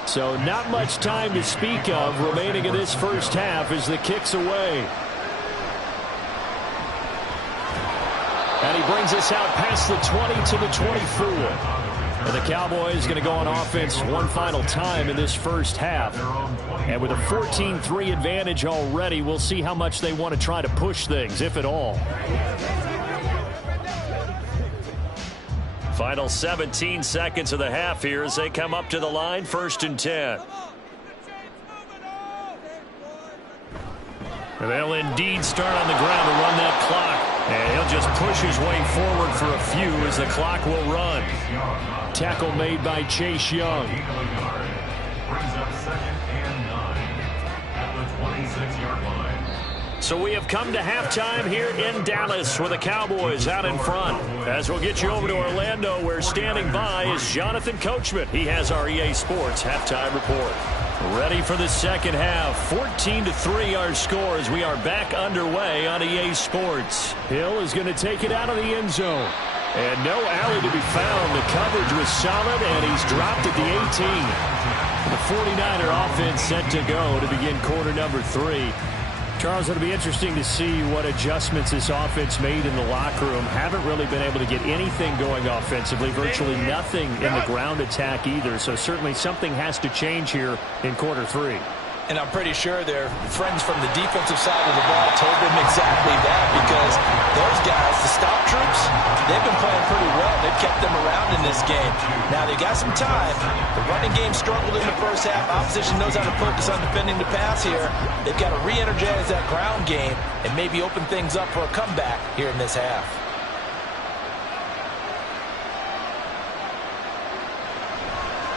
So not much time to speak of remaining in this first half as the kick's away. And he brings us out past the 20 to the 24. And the Cowboys going to go on offense one final time in this first half. And with a 14-3 advantage already, we'll see how much they want to try to push things, if at all. Final 17 seconds of the half here as they come up to the line, 1st and 10. And they'll indeed start on the ground to run that clock. And he'll just push his way forward for a few as the clock will run. Tackle made by Chase Young. Brings up 2nd and 9 at the 26-yard line. So we have come to halftime here in Dallas with the Cowboys out in front. As we'll get you over to Orlando, where standing by is Jonathan Coachman. He has our EA Sports halftime report. Ready for the second half. 14-3 our score as we are back underway on EA Sports. Hill is going to take it out of the end zone. And no alley to be found. The coverage was solid, and he's dropped at the 18. The 49er offense set to go to begin quarter number 3. Charles, it'll be interesting to see what adjustments this offense made in the locker room. Haven't really been able to get anything going offensively, virtually nothing in the ground attack either. So certainly something has to change here in quarter 3. And I'm pretty sure their friends from the defensive side of the ball told them exactly that, because those guys, the stop troops, they've been playing pretty well. They've kept them around in this game. Now, they got some time. The running game struggled in the first half. Opposition knows how to focus on defending the pass here. They've got to re-energize that ground game and maybe open things up for a comeback here in this half.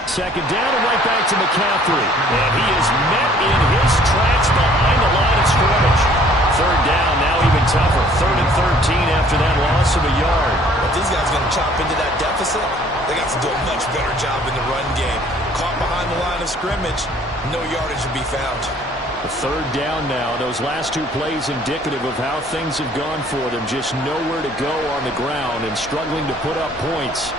Second down and right back to McCaffrey. And he is met in his tracks behind the line of scrimmage. Third down, now even tougher. 3rd and 13 after that loss of a yard. If these guys are going to chop into that deficit, they got to do a much better job in the run game. Caught behind the line of scrimmage, no yardage to be found. The third down now. Those last 2 plays indicative of how things have gone for them. Just nowhere to go on the ground and struggling to put up points.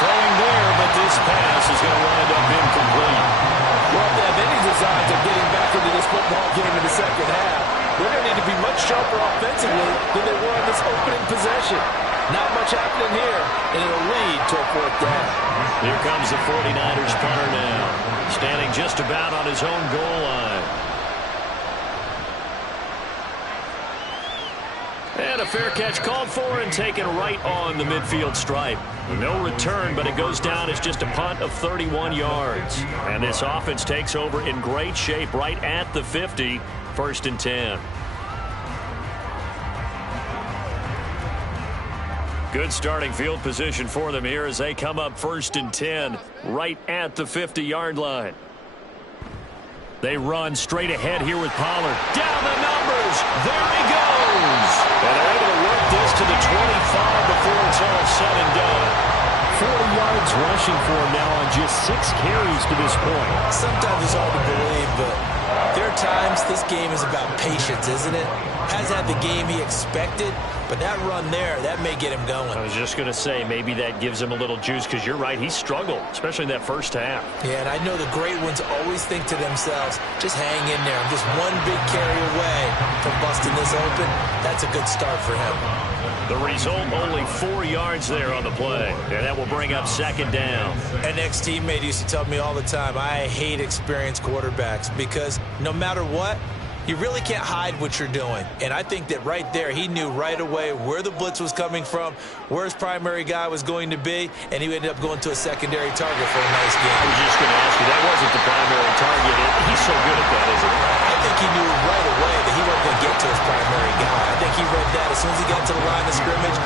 Throwing there, but this pass is going to wind up incomplete. Well, if they have any designs of getting back into this football game in the second half, they're going to need to be much sharper offensively than they were in this opening possession. Not much happening here, and it'll lead to a 4th down. Here comes the 49ers punter now, standing just about on his own goal line. And a fair catch called for and taken right on the midfield stripe. No return, but it goes down as just a punt of 31 yards. And this offense takes over in great shape right at the 50, 1st and 10. Good starting field position for them here as they come up 1st and 10 right at the 50-yard line. They run straight ahead here with Pollard. Down the numbers. There he goes. And they're able to work this to the 25 before it's all said and done. 40 yards rushing for him now on just 6 carries to this point. Sometimes it's hard to believe, but there are times this game is about patience, isn't it? Hasn't had the game he expected, but that run there, that may get him going. I was just going to say, maybe that gives him a little juice, because you're right, he struggled, especially in that first half. Yeah, and I know the great ones always think to themselves, just hang in there. I'm just one big carry away from busting this open. That's a good start for him. The result, only 4 yards there on the play. And that will bring up second down. An ex-teammate used to tell me all the time, I hate experienced quarterbacks because no matter what, you really can't hide what you're doing. And I think that right there, he knew right away where the blitz was coming from, where his primary guy was going to be, and he ended up going to a secondary target for a nice game. I was just going to ask you, that wasn't the primary target. He's so good at that, isn't he? I think he knew right away that he wasn't going to get to his primary guy. I think he read that as soon as he got to the line of scrimmage,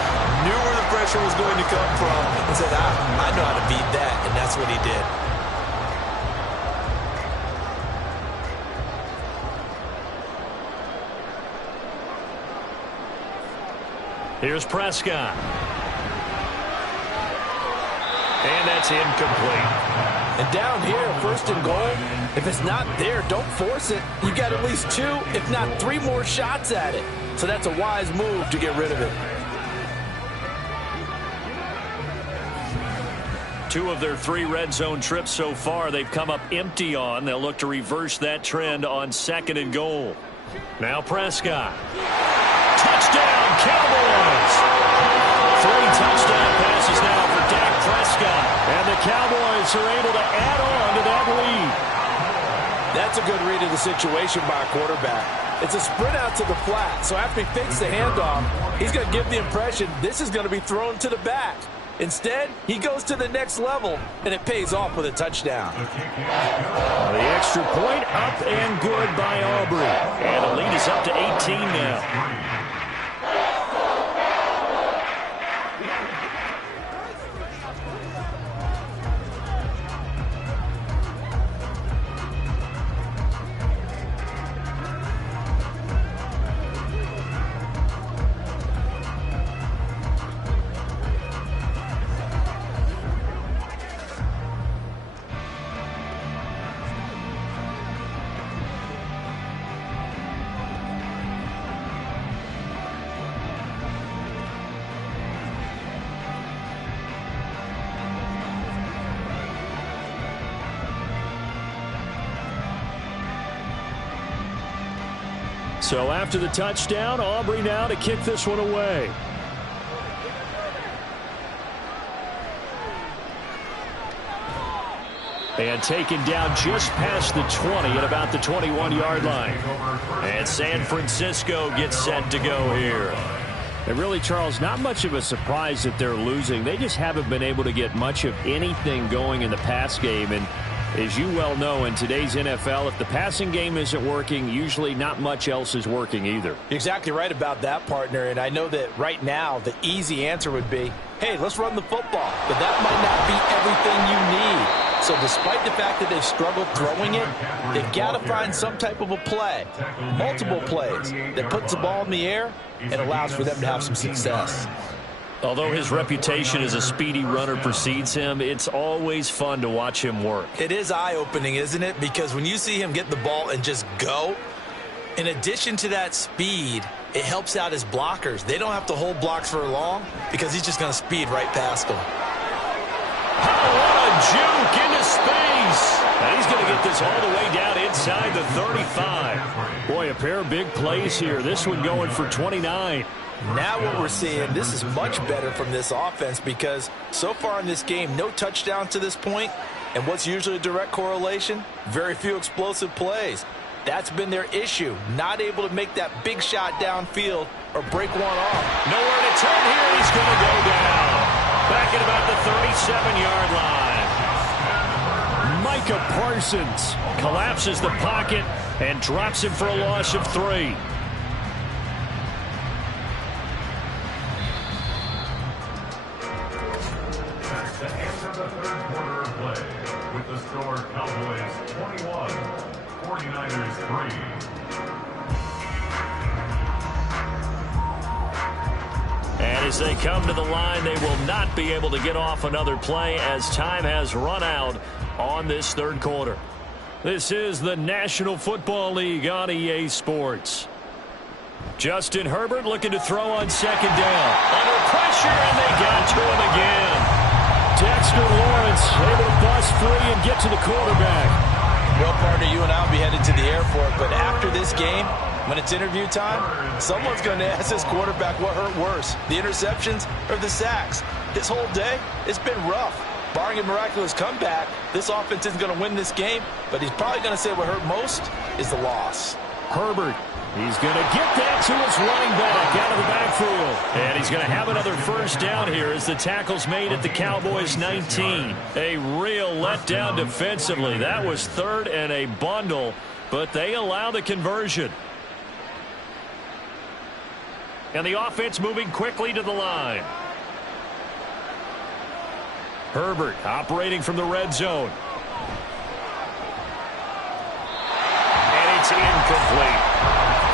knew where the pressure was going to come from, and said, I know how to beat that, and that's what he did. Here's Prescott. And that's incomplete. And down here, first and goal, if it's not there, don't force it. You got at least 2, if not 3 more shots at it. So that's a wise move to get rid of it. 2 of their 3 red zone trips so far, they've come up empty on. They'll look to reverse that trend on second and goal. Now Prescott. Touchdown, Cowboys! 3 touchdown passes now for Dak Prescott. And the Cowboys are able to add on to that lead. That's a good read of the situation by a quarterback. It's a sprint out to the flat, so after he fakes the handoff, he's going to give the impression this is going to be thrown to the back. Instead, he goes to the next level, and it pays off with a touchdown. The extra point up and good by Aubrey. And the lead is up to 18 now. So after the touchdown, Aubrey now to kick this one away. And taken down just past the 20 at about the 21-yard line. And San Francisco gets set to go here. And really, Charles, not much of a surprise that they're losing. They just haven't been able to get much of anything going in the pass game. And as you well know, in today's NFL, if the passing game isn't working, usually not much else is working either. You're exactly right about that, partner. And I know that right now the easy answer would be, hey, let's run the football. But that might not be everything you need. So despite the fact that they've struggled throwing it, they've got to find some type of a play, multiple plays, that puts the ball in the air and allows for them to have some success. Although his reputation as a speedy runner precedes him, it's always fun to watch him work. It is eye-opening, isn't it? Because when you see him get the ball and just go, in addition to that speed, it helps out his blockers. They don't have to hold blocks for long because he's just going to speed right past them. Oh, what a juke into space. And he's going to get this all the way down inside the 35. Boy, a pair of big plays here. This one going for 29. Now what we're seeing, this is much better from this offense because so far in this game, no touchdowns to this point. And what's usually a direct correlation? Very few explosive plays. That's been their issue, not able to make that big shot downfield or break one off. Nowhere to turn here. He's going to go down. Back at about the 37-yard line. Micah Parsons collapses the pocket and drops him for a loss of 3. That's the end of the third quarter of play, with the score Cowboys 21, 49ers 3. And as they come to the line, they will not be able to get off another play as time has run out on this third quarter. This is the National Football League on EA Sports. Justin Herbert looking to throw on second down. Under pressure, and they got to him again. Dexter Lawrence able to bust free and get to the quarterback. Well, partner, you and I will be headed to the airport, but after this game, when it's interview time, someone's going to ask this quarterback what hurt worse, the interceptions or the sacks. His whole day, it's been rough. Barring a miraculous comeback, this offense isn't going to win this game, but he's probably going to say what hurt most is the loss. Herbert, he's going to get that to his running back out of the backfield. And he's going to have another first down here as the tackle's made at the Cowboys' 19. A real letdown defensively. That was third and a bundle, but they allow the conversion. And the offense moving quickly to the line. Herbert operating from the red zone. And it's incomplete.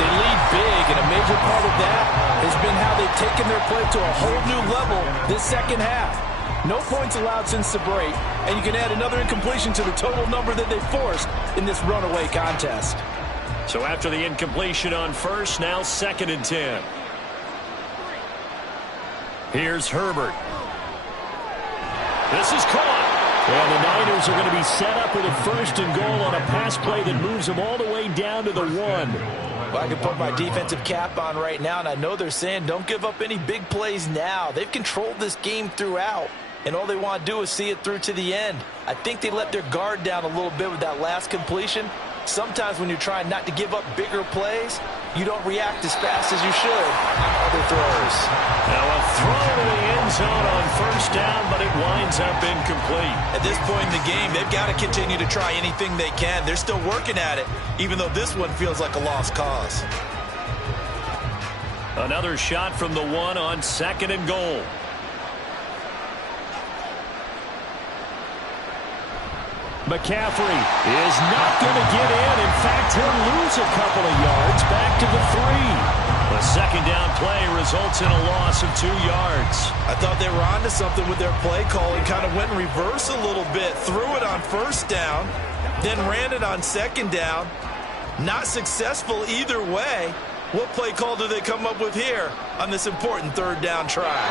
They lead big, and a major part of that has been how they've taken their play to a whole new level this second half. No points allowed since the break, and you can add another incompletion to the total number that they forced in this runaway contest. So after the incompletion on first, now 2nd and 10. Here's Herbert. This is caught. And the Niners are going to be set up with a 1st and goal on a pass play that moves them all the way down to the 1. Well, I can put my defensive cap on right now, and I know they're saying don't give up any big plays now. They've controlled this game throughout, and all they want to do is see it through to the end. I think they let their guard down a little bit with that last completion. Sometimes when you're trying not to give up bigger plays, you don't react as fast as you should on other throws. Now a throw to the end zone on 1st down, but it winds up incomplete. At this point in the game, they've got to continue to try anything they can. They're still working at it, even though this one feels like a lost cause. Another shot from the 1 on 2nd and goal. McCaffrey is not going to get in. In fact, he'll lose a couple of yards back to the 3. The 2nd down play results in a loss of 2 yards. I thought they were onto something with their play call and kind of went in reverse a little bit. Threw it on 1st down, then ran it on 2nd down. Not successful either way. What play call do they come up with here on this important 3rd down try?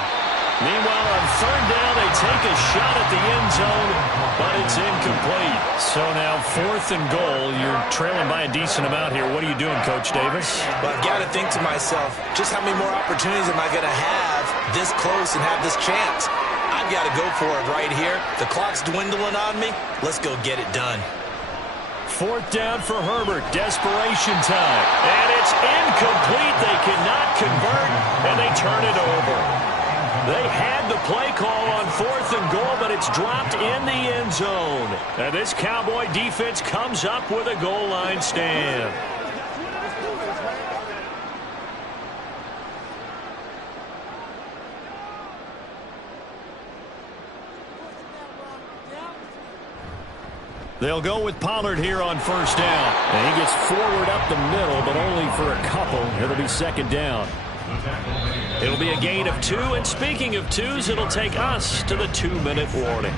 Meanwhile, on 3rd down, they take a shot at the end zone, but it's incomplete. So now 4th and goal. You're trailing by a decent amount here. What are you doing, Coach Davis? Well, I've got to think to myself, just how many more opportunities am I going to have this close and have this chance? I've got to go for it right here. The clock's dwindling on me. Let's go get it done. 4th down for Herbert. Desperation time. And it's incomplete. They cannot convert, and they turn it over. They had the play call on 4th and goal, but it's dropped in the end zone. And this Cowboy defense comes up with a goal line stand. They'll go with Pollard here on 1st down. And he gets forward up the middle, but only for a couple. It'll be 2nd down. It'll be a gain of 2, and speaking of 2s, it'll take us to the 2-minute warning.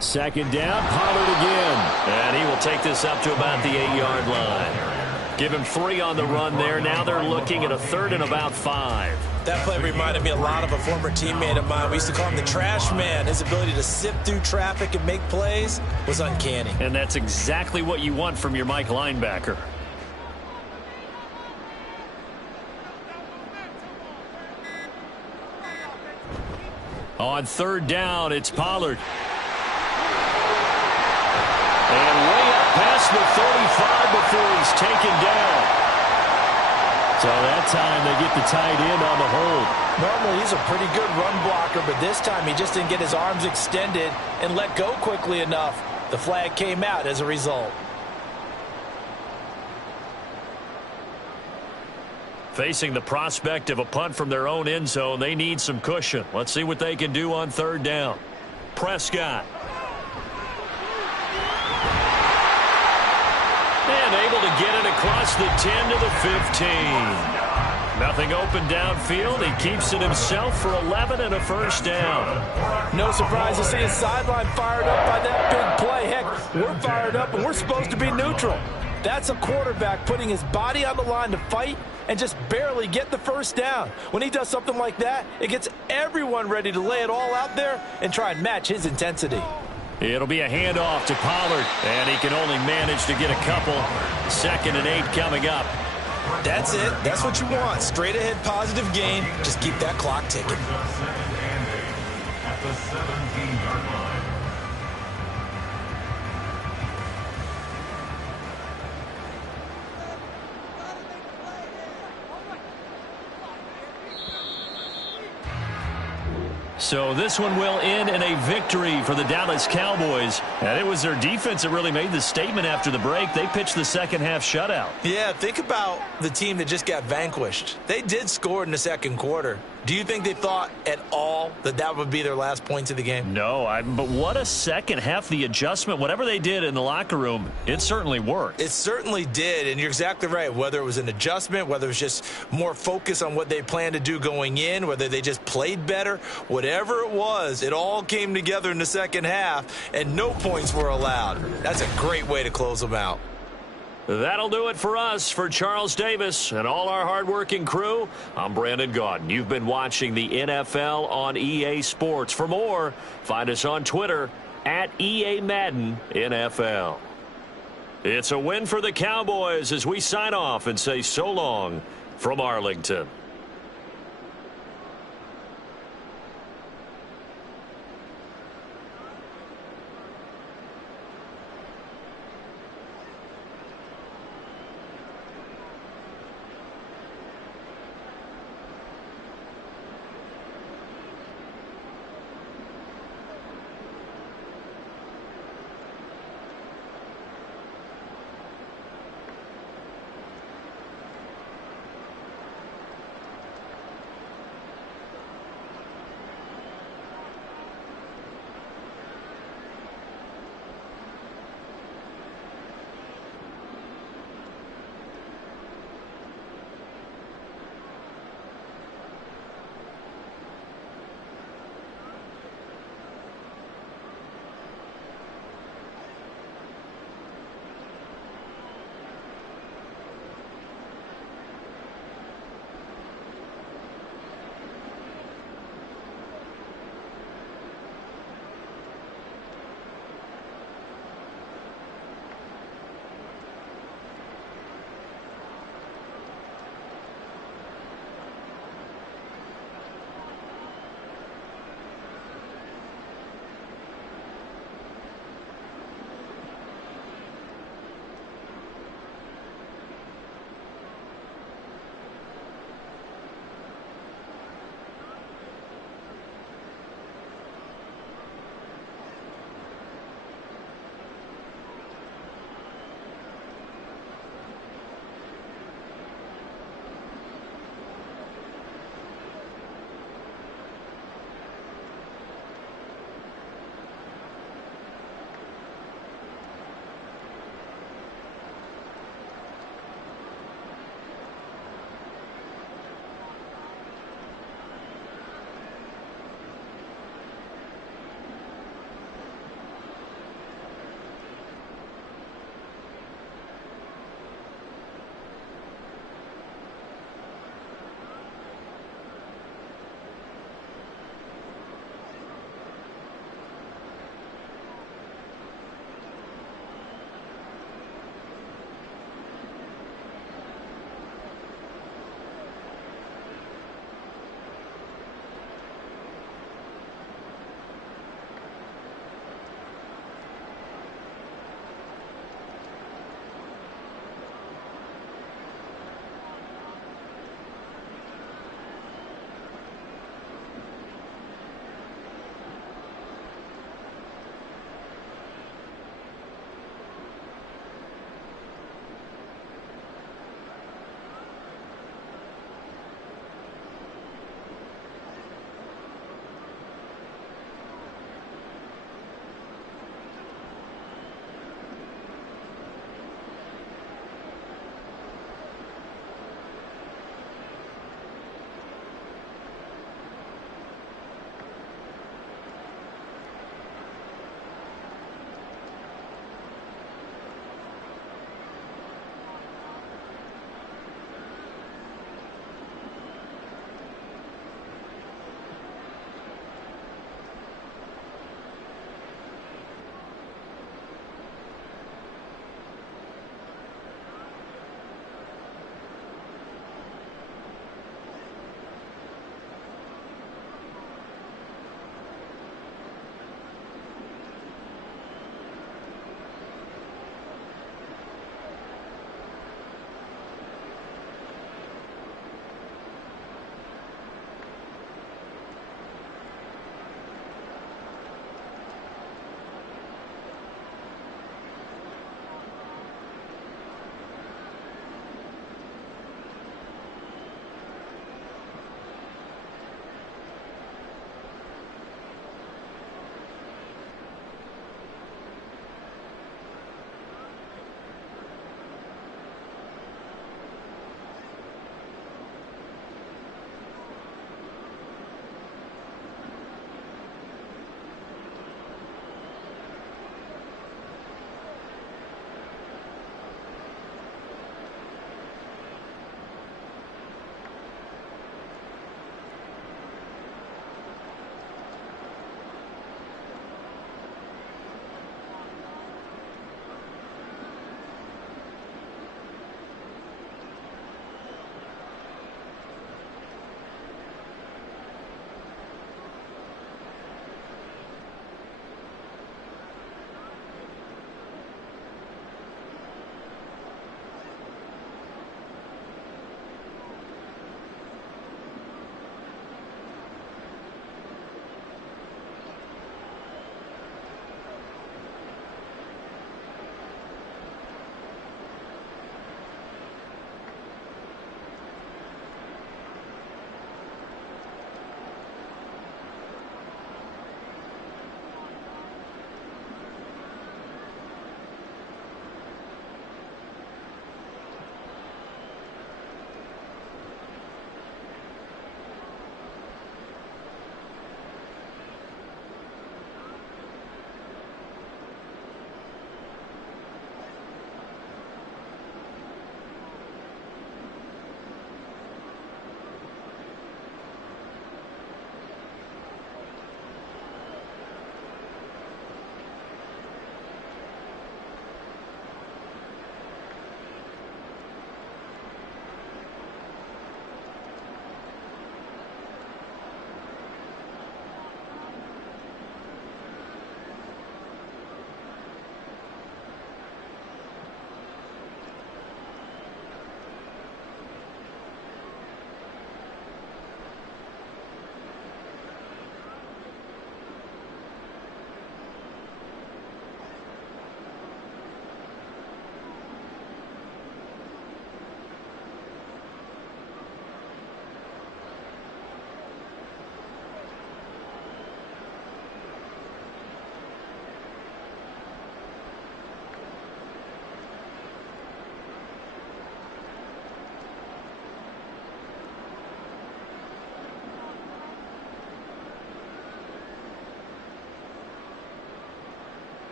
Second down, Pollard again. And he will take this up to about the 8-yard line. Give him 3 on the run there. Now they're looking at a 3rd and about 5. That play reminded me a lot of a former teammate of mine. We used to call him the trash man. His ability to sift through traffic and make plays was uncanny. And that's exactly what you want from your Mike linebacker. On 3rd down, it's Pollard. And way up past the 35 before he's taken down. So that time they get the tight end on the hold. Normally he's a pretty good run blocker, but this time he just didn't get his arms extended and let go quickly enough. The flag came out as a result. Facing the prospect of a punt from their own end zone, they need some cushion. Let's see what they can do on third down. Prescott. And able to get it across the 10 to the 15. Nothing open downfield. He keeps it himself for 11 and a first down. No surprise to see his sideline fired up by that big play. Heck, we're fired up and we're supposed to be neutral. That's a quarterback putting his body on the line to fight and just barely get the first down. When he does something like that, it gets everyone ready to lay it all out there and try and match his intensity. It'll be a handoff to Pollard, and he can only manage to get a couple. 2nd and 8 coming up. That's it. That's what you want. Straight ahead positive gain. Just keep that clock ticking. At the 17-yard line. So this one will end in a victory for the Dallas Cowboys. And it was their defense that really made the statement after the break. They pitched the second half shutout. Yeah, think about the team that just got vanquished. They did score in the second quarter. Do you think they thought at all that that would be their last points of the game? No, but what a second half. The adjustment, whatever they did in the locker room, it certainly worked. It certainly did, and you're exactly right. Whether it was an adjustment, whether it was just more focus on what they planned to do going in, whether they just played better, whatever it was, it all came together in the second half, and no points were allowed. That's a great way to close them out. That'll do it for us. For Charles Davis and all our hardworking crew, I'm Brandon Gaudin. You've been watching the NFL on EA Sports. For more, find us on Twitter at EA Madden NFL. It's a win for the Cowboys as we sign off and say so long from Arlington.